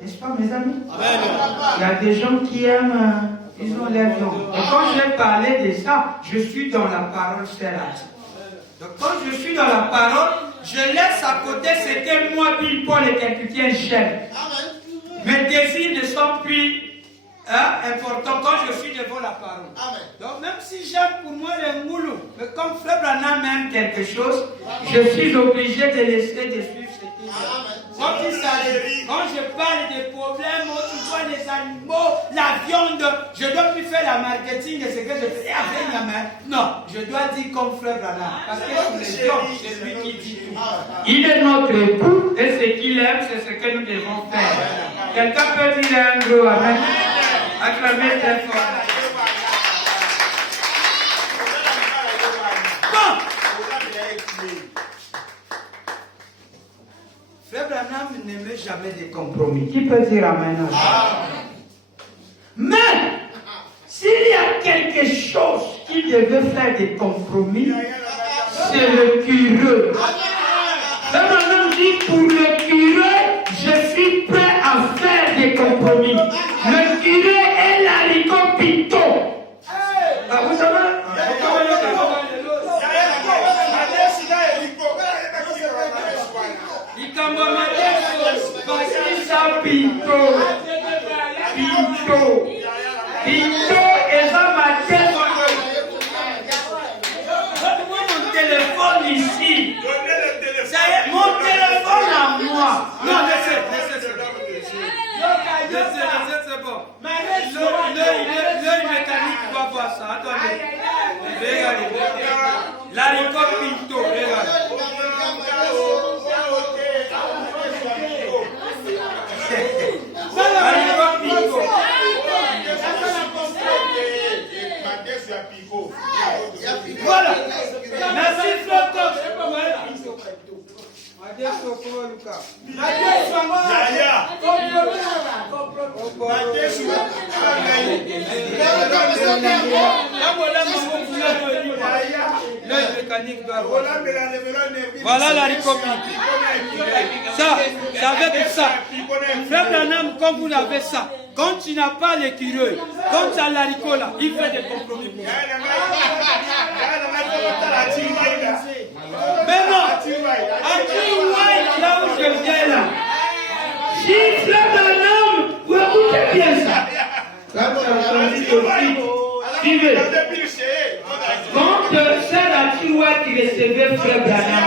N'est-ce pas, mes amis? Amen. Il y a des gens qui aiment, ils ont l'air viande. Et quand je vais parler de ça, je suis dans la parole, frère. Donc quand je suis dans la parole, Je laisse à côté ce que moi, Bill Paul et quelqu'un j'aime. Mes désirs ne sont plus importants quand je suis devant la parole. Donc même si j'aime pour moi le moulou, mais comme Frère Branham aime quelque chose, je suis obligé de laisser de suivre ce qu'il aime. Quand je parle des problèmes, tu vois les animaux, la viande, je ne dois plus faire la marketing de ce que je fais avec ma main. Non, je dois dire comme Frère Branham. Parce que pour les hommes, c'est lui qui dit tout. Il est notre époux et ce qu'il aime, c'est ce que nous devons faire. Quelqu'un peut dire un gros amen. Acclamez très fort. Bon. Frère Branham n'aimait jamais des compromis. Qui peut dire amen? Mais, s'il y a quelque chose qui devait faire des compromis, c'est le curé. Frère Branham dit, pour le curé, je suis prêt à faire des compromis. Le curé est l'haricot pito. Vous savez? Pinto et ça m'a dit mon téléphone ici. Ça y est, mon téléphone à moi. Non, laissez, c'est bon. L'œil mécanique va voir ça. Attendez. Regardez. L'haricot Pinto, regardez. Voilà. Merci Flocos. Voilà la ricopie. Ça avec ça. Frère Branham, quand vous l'avez ça, quand tu n'as pas l'écureuil, quand tu as l'haricot là, il fait des compromis. Mais non, là où je viens là, si Frère Branham, vous écoutez bien ça. Suivez. Quand c'est la Tiroua qui recevait Frère Branham,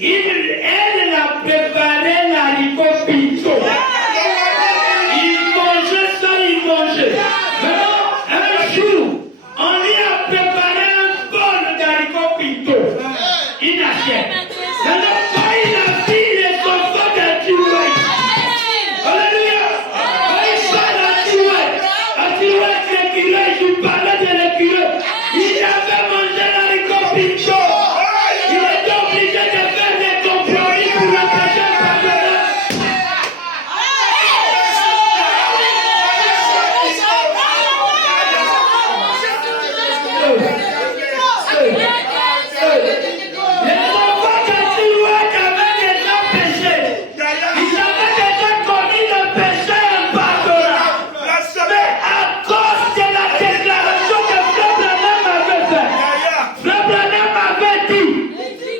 elle a préparé l'haricot pinto. Il mangeait sans il mangeait. Maintenant, un jour, on lui a préparé un bol d'haricot pinto. Il achète. Maintenant, quand il a vu les enfants de Tiroua, alléluia, quand il sort la Tiroua, l'écureuil, je parlais de l'écureuil, il avait mangé l'haricot pinto. Il était obligé de faire des compromis pour empêcher le partenaire. Les enfants de Tiroua avaient déjà péché. Ils avaient déjà commis le péché impardonnable. Mais à cause de la déclaration que Frère Branham avait faite, Frère Branham avait dit,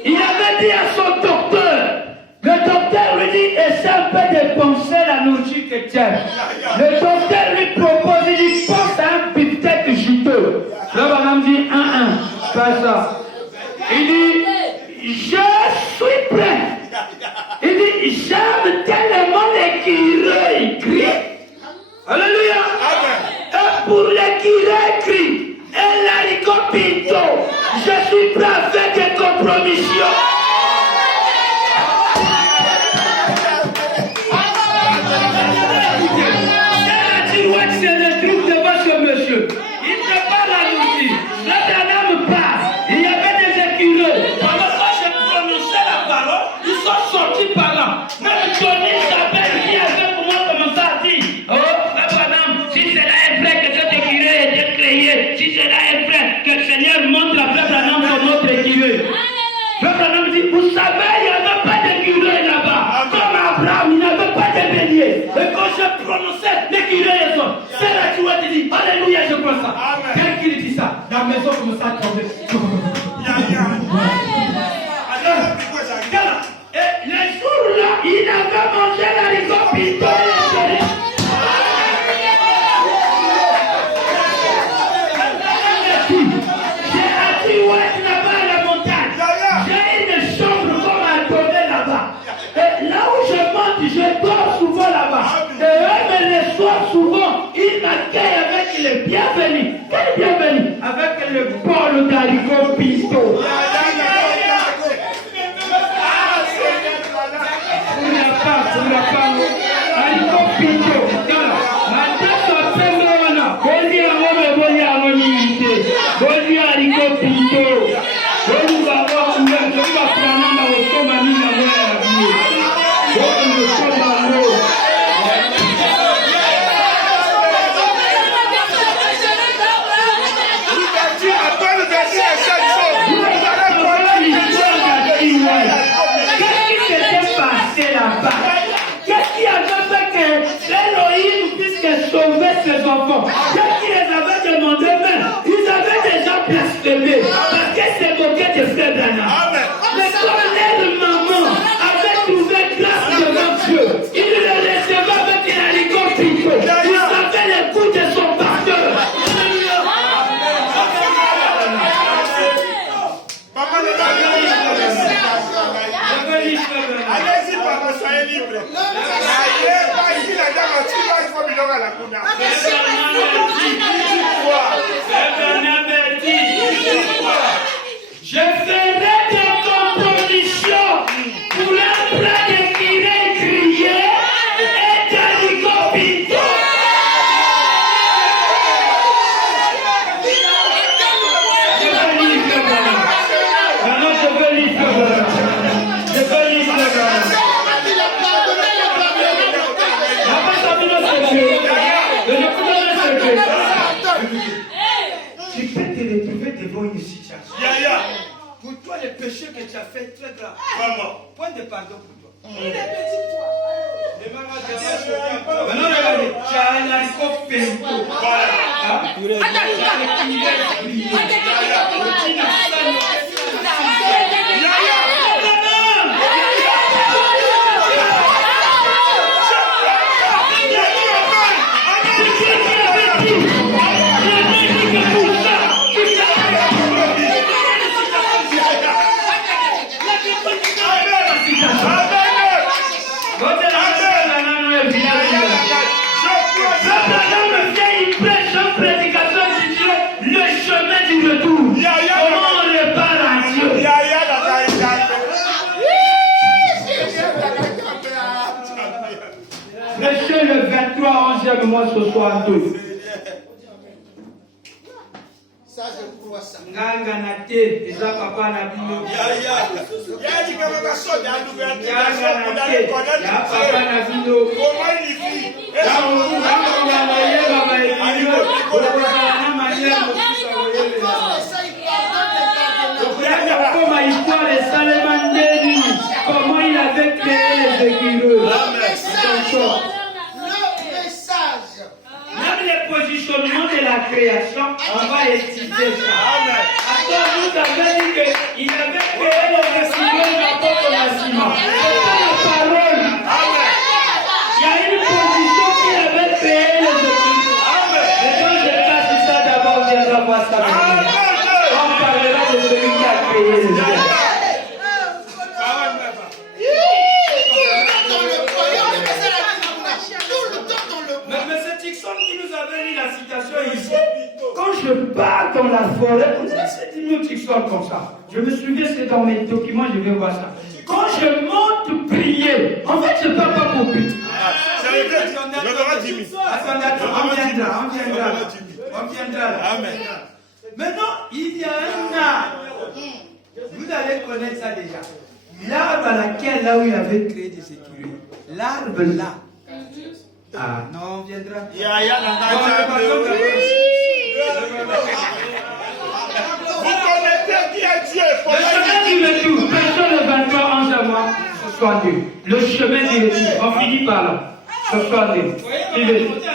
il avait dit à son docteur, le docteur lui dit, essaie un peu de penser la nourriture que tu aimes. Le docteur lui propose, il dit, pense à un beefsteak juteux. Frère Branham dit, pas ça. Il dit, je suis prêt. Il dit, j'aime tellement l'écureuil crie. Alléluia. Et pour l'écureuil crie, et l'haricot pinto, je suis prêt à faire des compromissions. C'est le truc devant ce monsieur. Il prépare la nourriture. Le Branham part. Il y avait des écureuils. Pendant que je prononçais la parole, ils sont sortis par là. Même Johnny s'appelle qui avait pour moi commencé à dire, oh, Branham, si cela est vrai que cet écureuil était créé, si cela est vrai que le Seigneur montre à Frère Branham comme notre écureuil. Frère Branham dit, vous savez, il n'y avait pas d'écureuil là-bas. Comme Abraham, il n'y avait pas de bélier. Et quand je prononçais l'écureuil, c'est là que tu vois, tu dis, alléluia, je crois ça. Quand il dit ça, la maison commence à tomber. mangé l'haricot pinto et le chéri. J'ai assis là-bas à la montagne. J'ai une chambre qu'on m'a donnée là-bas. Et là où je monte, je dors souvent là-bas. Et eux me reçoivent souvent. Ils m'accueillent avec le bienvenu. Quel bienvenu? Avec le bol d'haricot pinto. Ses enfants. Quand ils les avaient demandé même, ils avaient déjà blasphémé parce que c'est moqué de frère Branham. Mais comme l'aide maman avait trouvé grâce devant Dieu, il le recevait avec un haricot pinto. Il savait le coup de son pasteur. Allez-y, papa, soyez libre. Je ferai des compromissions pour un plat de curé grillé et d'haricot pinto. Tu peux te retrouver devant une situation. Pour toi, le péché que tu as fait est très grave. Point de pardon pour toi. Maintenant, regardez, tu as un haricot pinto. Prêchez le 23, 11e mois ce soir 2. Ça, je crois ça. Nganga na te, eza papa na bino. Nganga na te, ya papa na bino. Comment histoire de Salomon Denis, comment il avait créé les écureuils. Le message. Même le positionnement de la création, on va étudier ça. Attends, vous avez dit qu'il avait créé les écureuils n'importe quel bâtiment. C'est pas la parole. Il y a une position qu'il avait créé les écureuils. Et quand je casse ça d'abord, on viendra voir ça. On parlera de celui qui a créé les écureuils. Mais c'est Tixon qui nous avait dit la citation ici. Quand je pars dans la forêt, on dirait que c'est une Tixon comme ça. Je me souviens, c'est dans mes documents, je vais voir ça. Quand je monte prier, en fait, je ne pars pas pour prier. On viendra. Amen. Maintenant, il y a un arbre. Vous allez connaître ça déjà. L'arbre à laquelle, là où il avait créé des écureuils. L'arbre là. Ah non, on viendra. Vous connaissez qui est Dieu. Le chemin du retour, personne le 23 11 mois, 62. Le chemin du retour, on finit par là. 62.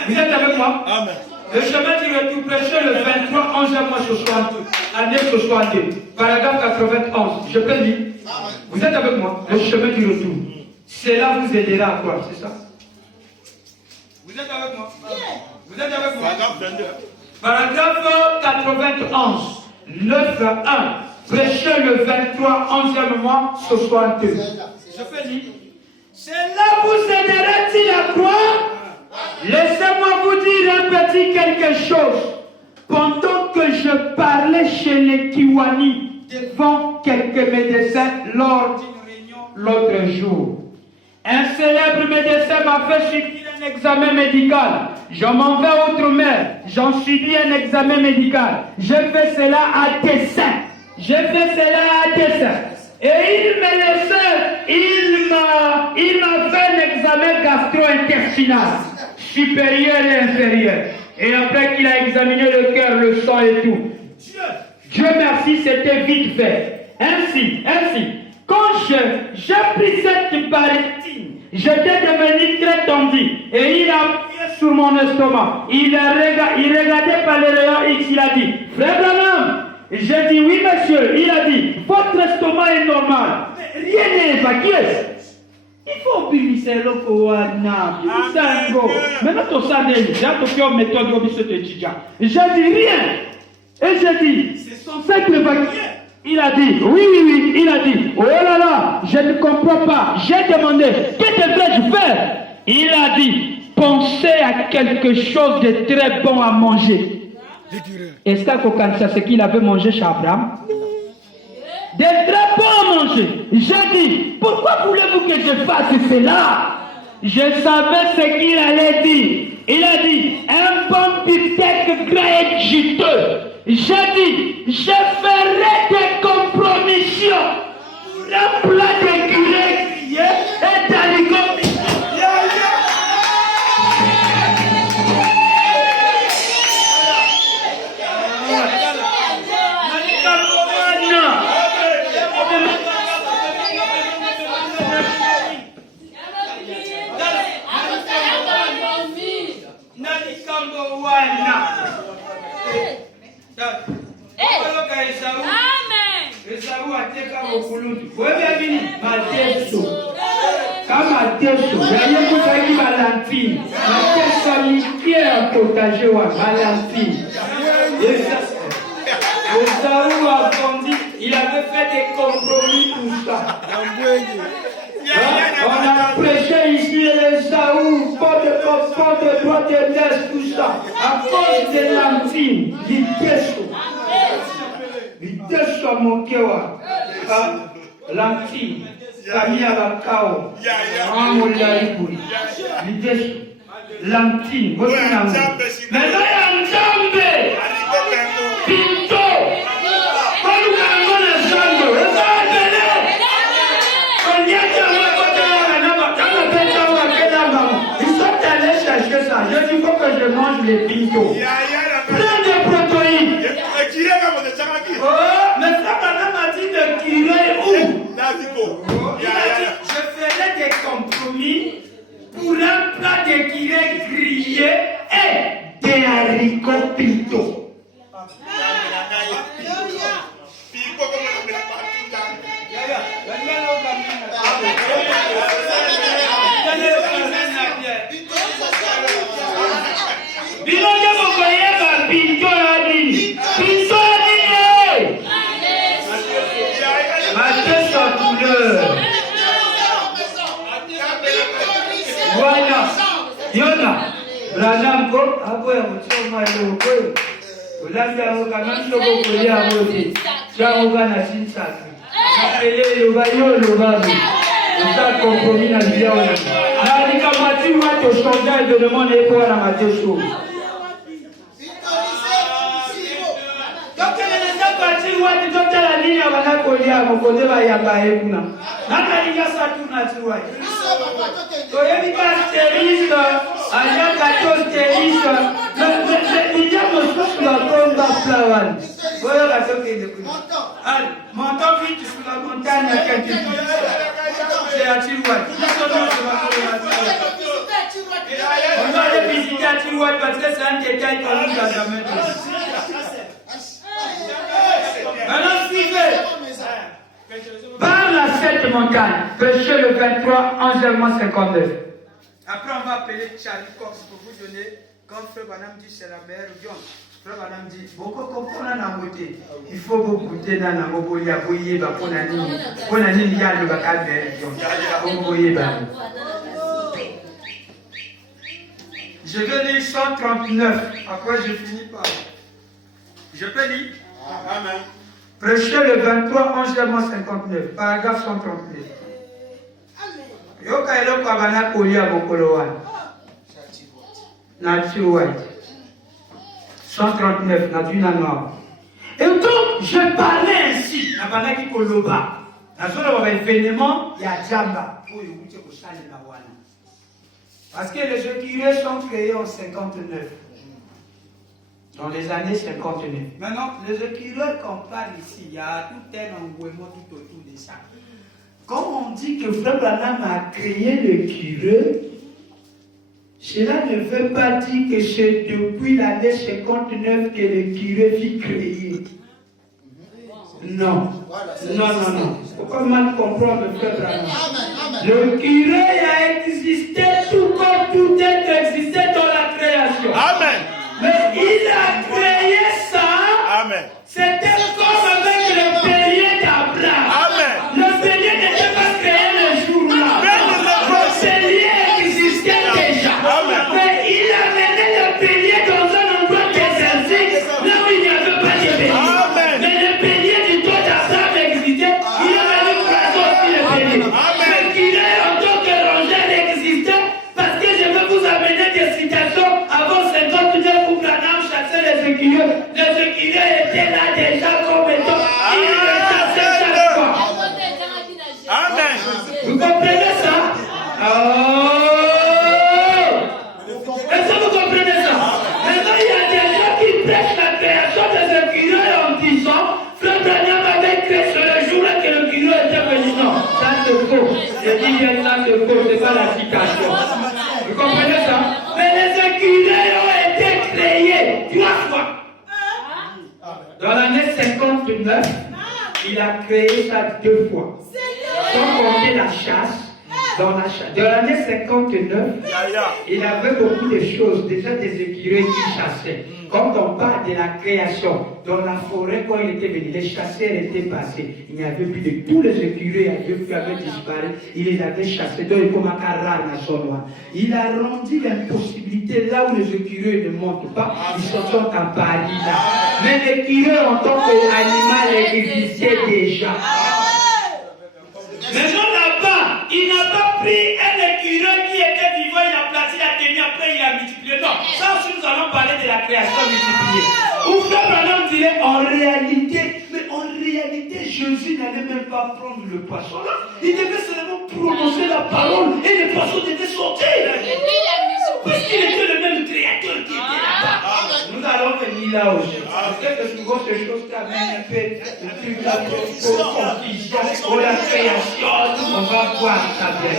Vous êtes avec moi? Amen. Le chemin du retour, prêchez le 23 11 mois 62. Année 62. Paragraphe 91. Je peux lire. Vous êtes avec moi? Le chemin du retour. Cela vous aidera à quoi, c'est ça? Vous êtes avec moi? Vous êtes avec moi? Paragraphe 91, 9.1. Prêchez le 23, 11e mois, 62. Je fais lire. Cela vous aidera-t-il à quoi? Laissez-moi vous dire un petit quelque chose. Pendant que je parlais chez les Kiwani devant quelques médecins lors l'autre jour, un célèbre médecin m'a fait subir un examen médical. Je m'en vais outre-mer. J'en subis un examen médical. Je fais cela à dessein. Et il me laissait, il m'a fait un examen gastro-intestinal, supérieur et inférieur. Et après qu'il a examiné le cœur, le sang et tout, Dieu merci, c'était vite fait. Ainsi, quand j'ai pris cette barétine, j'étais devenu très tendu. Et il a appuyé sur mon estomac. Il regardait par les rayons X, il a dit, Frère Branham, j'ai dit oui monsieur. Il a dit, votre estomac est normal. Rien n'est évacué. Il faut oublier le Kowana. Maintenant, tu sais, j'ai adopté une méthode de étudiant. J'ai dit rien. Et j'ai dit, c'est censé être évacué. Il a dit, oui. Il a dit, oh là là, je ne comprends pas. J'ai demandé, que devrais-je faire? Il a dit, pensez à quelque chose de très bon à manger. Est-ce que vous connaissez ce qu'il avait mangé chez Abraham? Des très bons à manger. J'ai dit, pourquoi voulez-vous que je fasse cela? Je savais ce qu'il allait dire. Il a dit, un bon bifteck gras et juteux. J'ai dit, je ferai des compromissions pour un plat de curé grillé et d'haricots. Esaú ateka okulutu. Wewe bini mateso. Kama teso, yaye kusaki balantine. Mateso likier potager wa balantine. Esaú a grandi, il avait fait des compromis pour ça. On a prêché ici Esaú, pas de droite et d'est, tout ça. À cause de l'antine, du teso. Viteso mokewa lanti kamia bakao amola iburi viteso lanti botina maintenant ya nzambe pinto koluka ngona zango ezabele konyaka makota na bakana peta wa kela maman ils sont allés chercher ça je dis faut que je mange les pintos plein de protéines. Oh, mais ça m'a dit de tirer où? Il a dit, je ferai des compromis pour un plat de curé grillé et des haricots pinto. Voilà, Yona, Branham ko abo ya mchoma leo kweli. Ulanga ukana mshogo kulia wote. Chango kana sinsa. Apele lo bayo lo babi. Uta compromis na bia ona. Na nikamati watu changer de demande eko na mateso. Watu tote la nini wanakolia mkoze ba yamba ekuna. Naka linga satu na tuwa. Oyebi ka stérise, aya ka stérise. Le diable se la tombe flawan. Oyo ka soke de kuna. Al, montant vite sur la montagne à quelqu'un. C'est à Tirouat. On va aller visiter à Tirouat parce que c'est un détail qu'on nous a jamais donné. Maintenant, suivez. Parle à cette montagne. Péché le 23, 11 mois 59. Après, on va appeler Charlie Cox pour vous donner, quand Frère Branham dit c'est la meilleure viande. Frère Branham dit, beaucoup comprendre la beauté. Il faut beaucoup goûter dans la mobolie à bouillir, pour l'année, il y a le bacal de Je vais lire 139. Après, je finis par. Je peux lire. Amen. Prêcher le 23, 11 mois 59. Paragraphe 139. Yoka elo kwa bana kolia bokolo wana. Nature white. 139, nature noir. Et donc, je parlais ainsi. Nabana ki koloba. Nazola wa événement ya jamba. Oyo kuche koshale na wana. Parce que les écureuils sont créés en 59. Dans les années 59. Maintenant, les écureuils qu'on parle ici, il y a tout un engouement tout autour de ça. Quand on dit que Frère Branham a créé l'écureuil, cela ne veut pas dire que c'est depuis l'année 59 que l'écureuil fut créé. Non. Non. Il faut pas mal comprendre le Frère Branham. L'écureuil a existé tout comme tout est existé dans la création. Amen. Mais il a créé ça. Amen. C'était comme avec le bélier d'Abraham. Amen. Le bélier n'était pas créé le jour-là. Le bélier existait déjà. Amen. Mais il a mené le bélier dans un endroit désertique, là où il n'y avait pas de bélier. Amen. Mais le bélier du dos d'Abraham existait. Il a venu croiser aussi le bélier. Amen. Ce qu'il est en tant que rongeur existait, parce que je vais vous amener des citations avant 59 où Branham chassait les écureuils. Les écureuils étaient là déjà comme étant. Il les chassait chaque fois. Amen. Vous comprenez ça? Oh! Est-ce que vous comprenez ça? Maintenant, il y a des gens qui prêchent la création des écureuils en disant Frère Branham avait créé sur le jour-là que l'écureuil était venu. Non, ça c'est faux. Je dis bien ça c'est faux, c'est pas la citation. Vous comprenez ça? Mais les écureuils ont été créés 3 fois. Dans l'année 59, il a créé ça 2 fois. Sans compter la chasse. Dans l'année 59, il avait beaucoup de choses, déjà des écureuils qui chassaient. Quand on parle de la création, dans la forêt, quand il était venu, les chasseurs étaient passés. Il n'y avait plus de tous les écureuils avaient disparu. Il les avait chassés. Donc, il a rendu l'impossibilité là où les écureuils ne montent pas, ils sont en Paris là. Mais l'écureuil en tant qu'animal existait déjà. Maintenant là-bas, il n'a pas pris un écureuil qui était vivant, il a placé, il a tenu, après il a multiplié. Non, ça aussi nous allons parler de la création multipliée. Ou Frère Branham dirait en réalité, mais en réalité Jésus n'allait même pas prendre le poisson là. Il devait seulement prononcer la parole et le poisson devait sortir. Parce qu'il était le même créateur qui était là-bas. Nous allons venir là aujourd'hui. Peut-être que souvent ces choses t'amènent un peu le truc là pour confusion, pour la création. On va voir ça bien.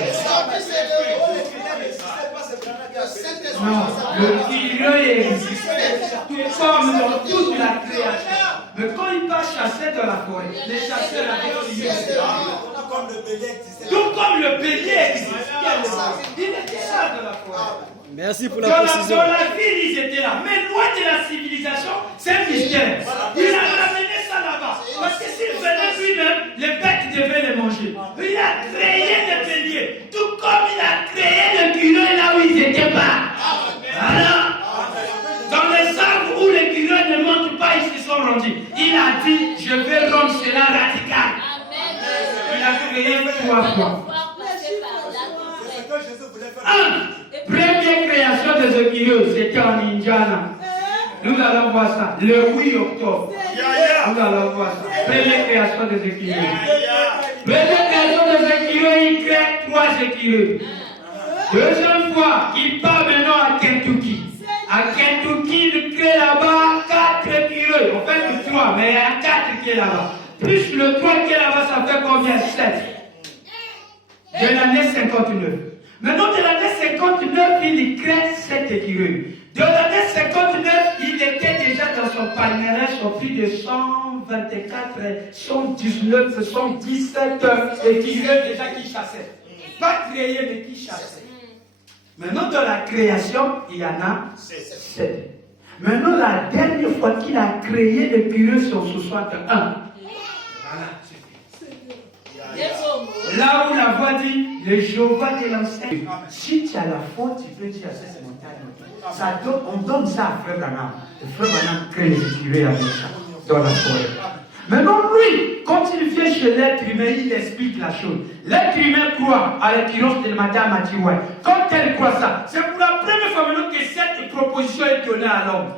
Non, le écureuil existait tout comme dans toute la création. Mais quand il va chasser dans la forêt, les chasseurs avaient crié. Tout comme le bélier existait. Il était là dans la forêt. Merci pour la précision. Dans la ville, ils étaient là. Mais loin de la civilisation, c'est un mystère. Il a ramené ça là-bas. Parce que s'il venait lui-même, les bêtes devaient les manger. Il a créé des béliers. Tout comme il a créé le écureuil là où ils n'étaient pas. Voilà. Dans les arbres où les écureuils ne montent pas, ils se sont rendus. Il a dit, je vais rendre cela radical. Il a créé 3 fois. Première création des écureuils, c'était en Indiana. Nous allons voir ça. Le 8 octobre. Nous allons voir ça. Première création des écureuils. Première création des écureuils, il crée 3 écureuils. Deuxième fois, il part maintenant à Kentucky. À Kentucky, il crée là-bas 4 écureuils. En fait, 3, mais il y a 4 qui est là-bas. Plus le 3 qui est là-bas, ça fait combien? 7. De l'année 59. Maintenant, de l'année 59, il crée 7 écureuils. De l'année 59, il était déjà dans son palmarès au plus de 124, 119, 117 équilibrés déjà qui chassaient. Pas créés, mais qui chassaient. Maintenant, dans la création, il y en a 7. Maintenant, la dernière fois qu'il a créé les curieux sont 61. Voilà. Là où la voix dit, le Jéhovah te l'enseigne. Si tu as la foi, tu peux dire à cette montagne. On donne ça à Frère Branham. Le Frère Branham crée les écrivains avec ça, dans la forêt. Maintenant, lui, quand il vient chez l'être humain, il explique la chose. L'être humain croit à l'occurrence de Madame Atiouai. Quand elle croit ça, c'est pour la première fois maintenant que cette proposition est donnée à l'homme.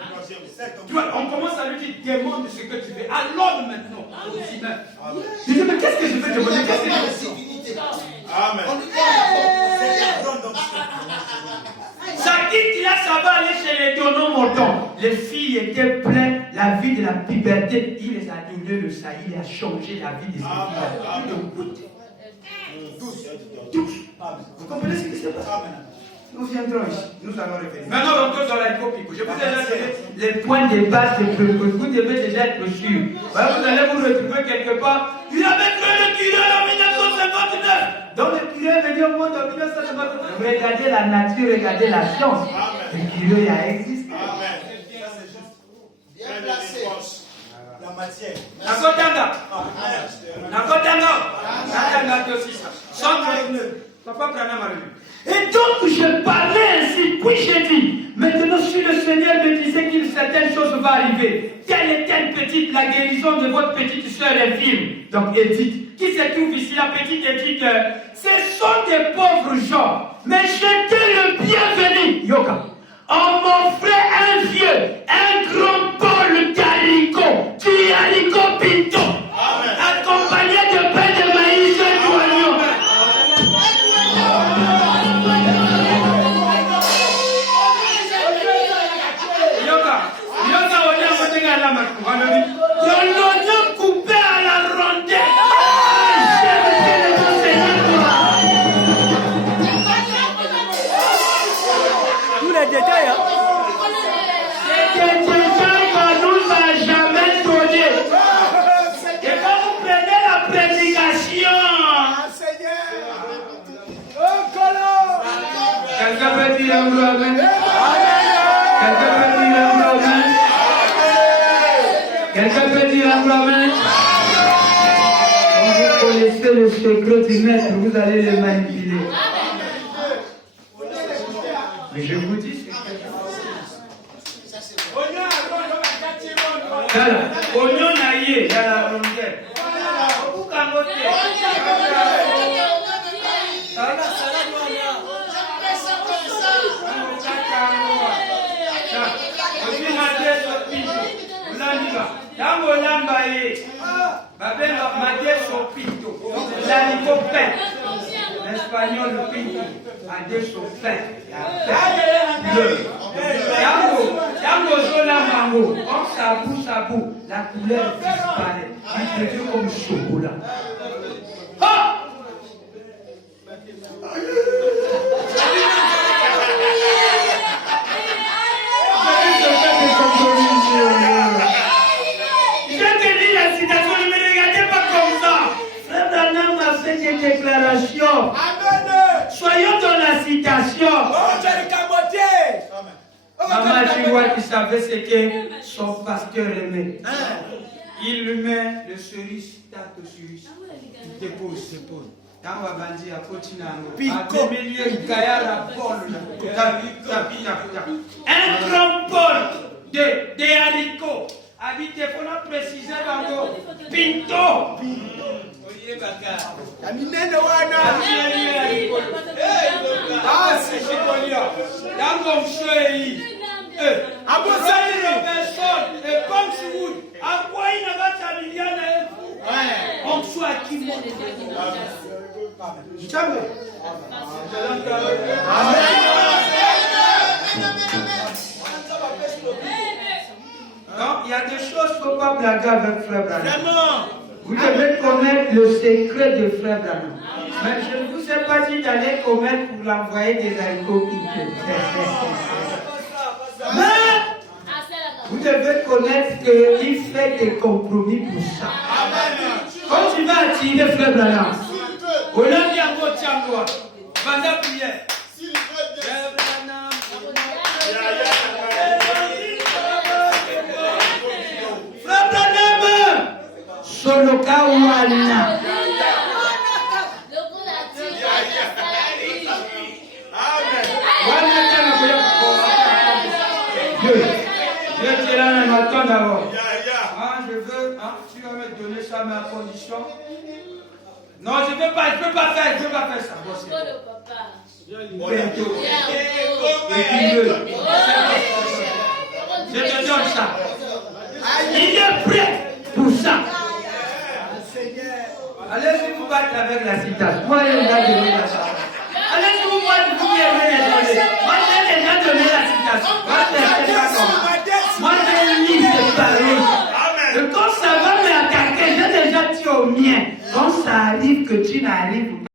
Tu vois, on commence à lui dire, demande ce que tu veux. À l'homme maintenant. Je dis, mais qu'est-ce que je veux demander? Qu'est-ce que je veux? Amen. Ça quitte là, ça va aller chez les donos-montants. Les filles étaient pleines, la vie de la puberté. Il les a donné le ça, il a changé la vie de ces filles. Tous. Vous comprenez ce qui se passe? Nous viendrons ici, nous allons revenir. Maintenant, rentrons dans la copique. Je vous ai déjà donné les points de base de précoce. Vous devez déjà être sûr. Voilà, vous allez vous retrouver quelque part. Il avait créé le curé en 1959. Donc le curé est venu au monde en 1959. Regardez la nature, regardez la science. Le curé a existé. Amen. Bien placé. La matière. Nakotanga. Nakotanga. Nakotanga aussi ça. 139. Papa Branham a revenu. Et donc je parlais ainsi, puis j'ai dit, maintenant si le Seigneur me disait qu'une certaine chose va arriver, telle et telle petite, la guérison de votre petite soeur infirme, donc Edith, qui se trouve ici, la petite Edith, ce sont des pauvres gens, mais j'étais le bienvenu, Yoga. On m'offrait un vieux, un grand Paul Calico, Calico Pinto, accompagné de pain de maïs et d'oignons. L'oignon coupé à la rondelle. Tous les détails, hein? C'est des détails qu'on nous a jamais donnés. Et quand vous prenez la prédication, quelqu'un peut dire un gros amen? Quelqu'un peut dire un gros amen? Quelqu'un peut dire un gros amen? Quand vous connaissez le secret du maître, vous allez le manipuler. Mais je vous dis, c'est voilà, oignon naillé dans la rondelle. Vous camotez. Tango lamba ye, babenga madeso pinto, l'anico pain, l'espagnol pinto, madeso pain, tango zola mango, comme sabou, la couleur disparaît, il devient comme chocolat. Ah! Déclaration. Soyons dans la citation. Maman Jiwa qui savait ce que son pasteur aimait. Il lui met le cerise, tape cerise. Il dépose. Dans la bandit à Potinano. Un grand bol de haricots. Habité pour nous préciser dans Pinto. C'est Chicolia. Dans mon chouï. Abosali Robinson et Ponchwood. À quoi il n'a pas de million on soit qui monte. Jamais. Non, il y a des choses qu'il ne faut pas blaguer avec Frère Branham. Vous devez connaître le secret de Frère Branham. Mais je ne vous ai pas dit d'aller commettre pour l'envoyer des haricots piqués. Vous devez connaître qu'il fait des compromis pour ça. Quand tu vas attirer Frère Branham, On a dit à votre chambre. Pendant la prière. Frère Branham, Soloka Wana. Je dirai un matin d'abord. Je veux, tu vas me donner ça, mais à condition. Non, je ne peux pas faire ça. Bientôt. Et qui veut. Je te donne ça. Il est prêt pour ça. Allez-y vous battre avec la citation. Moi, il m'a donné la citation. Allez-y vous battre, vous m'avez donné. Moi, j'ai déjà donné la citation. Moi, j'ai mis ces paroles. Et quand ça va m'attaquer, j'ai déjà dit au mien. Quand ça arrive que tu n'arrives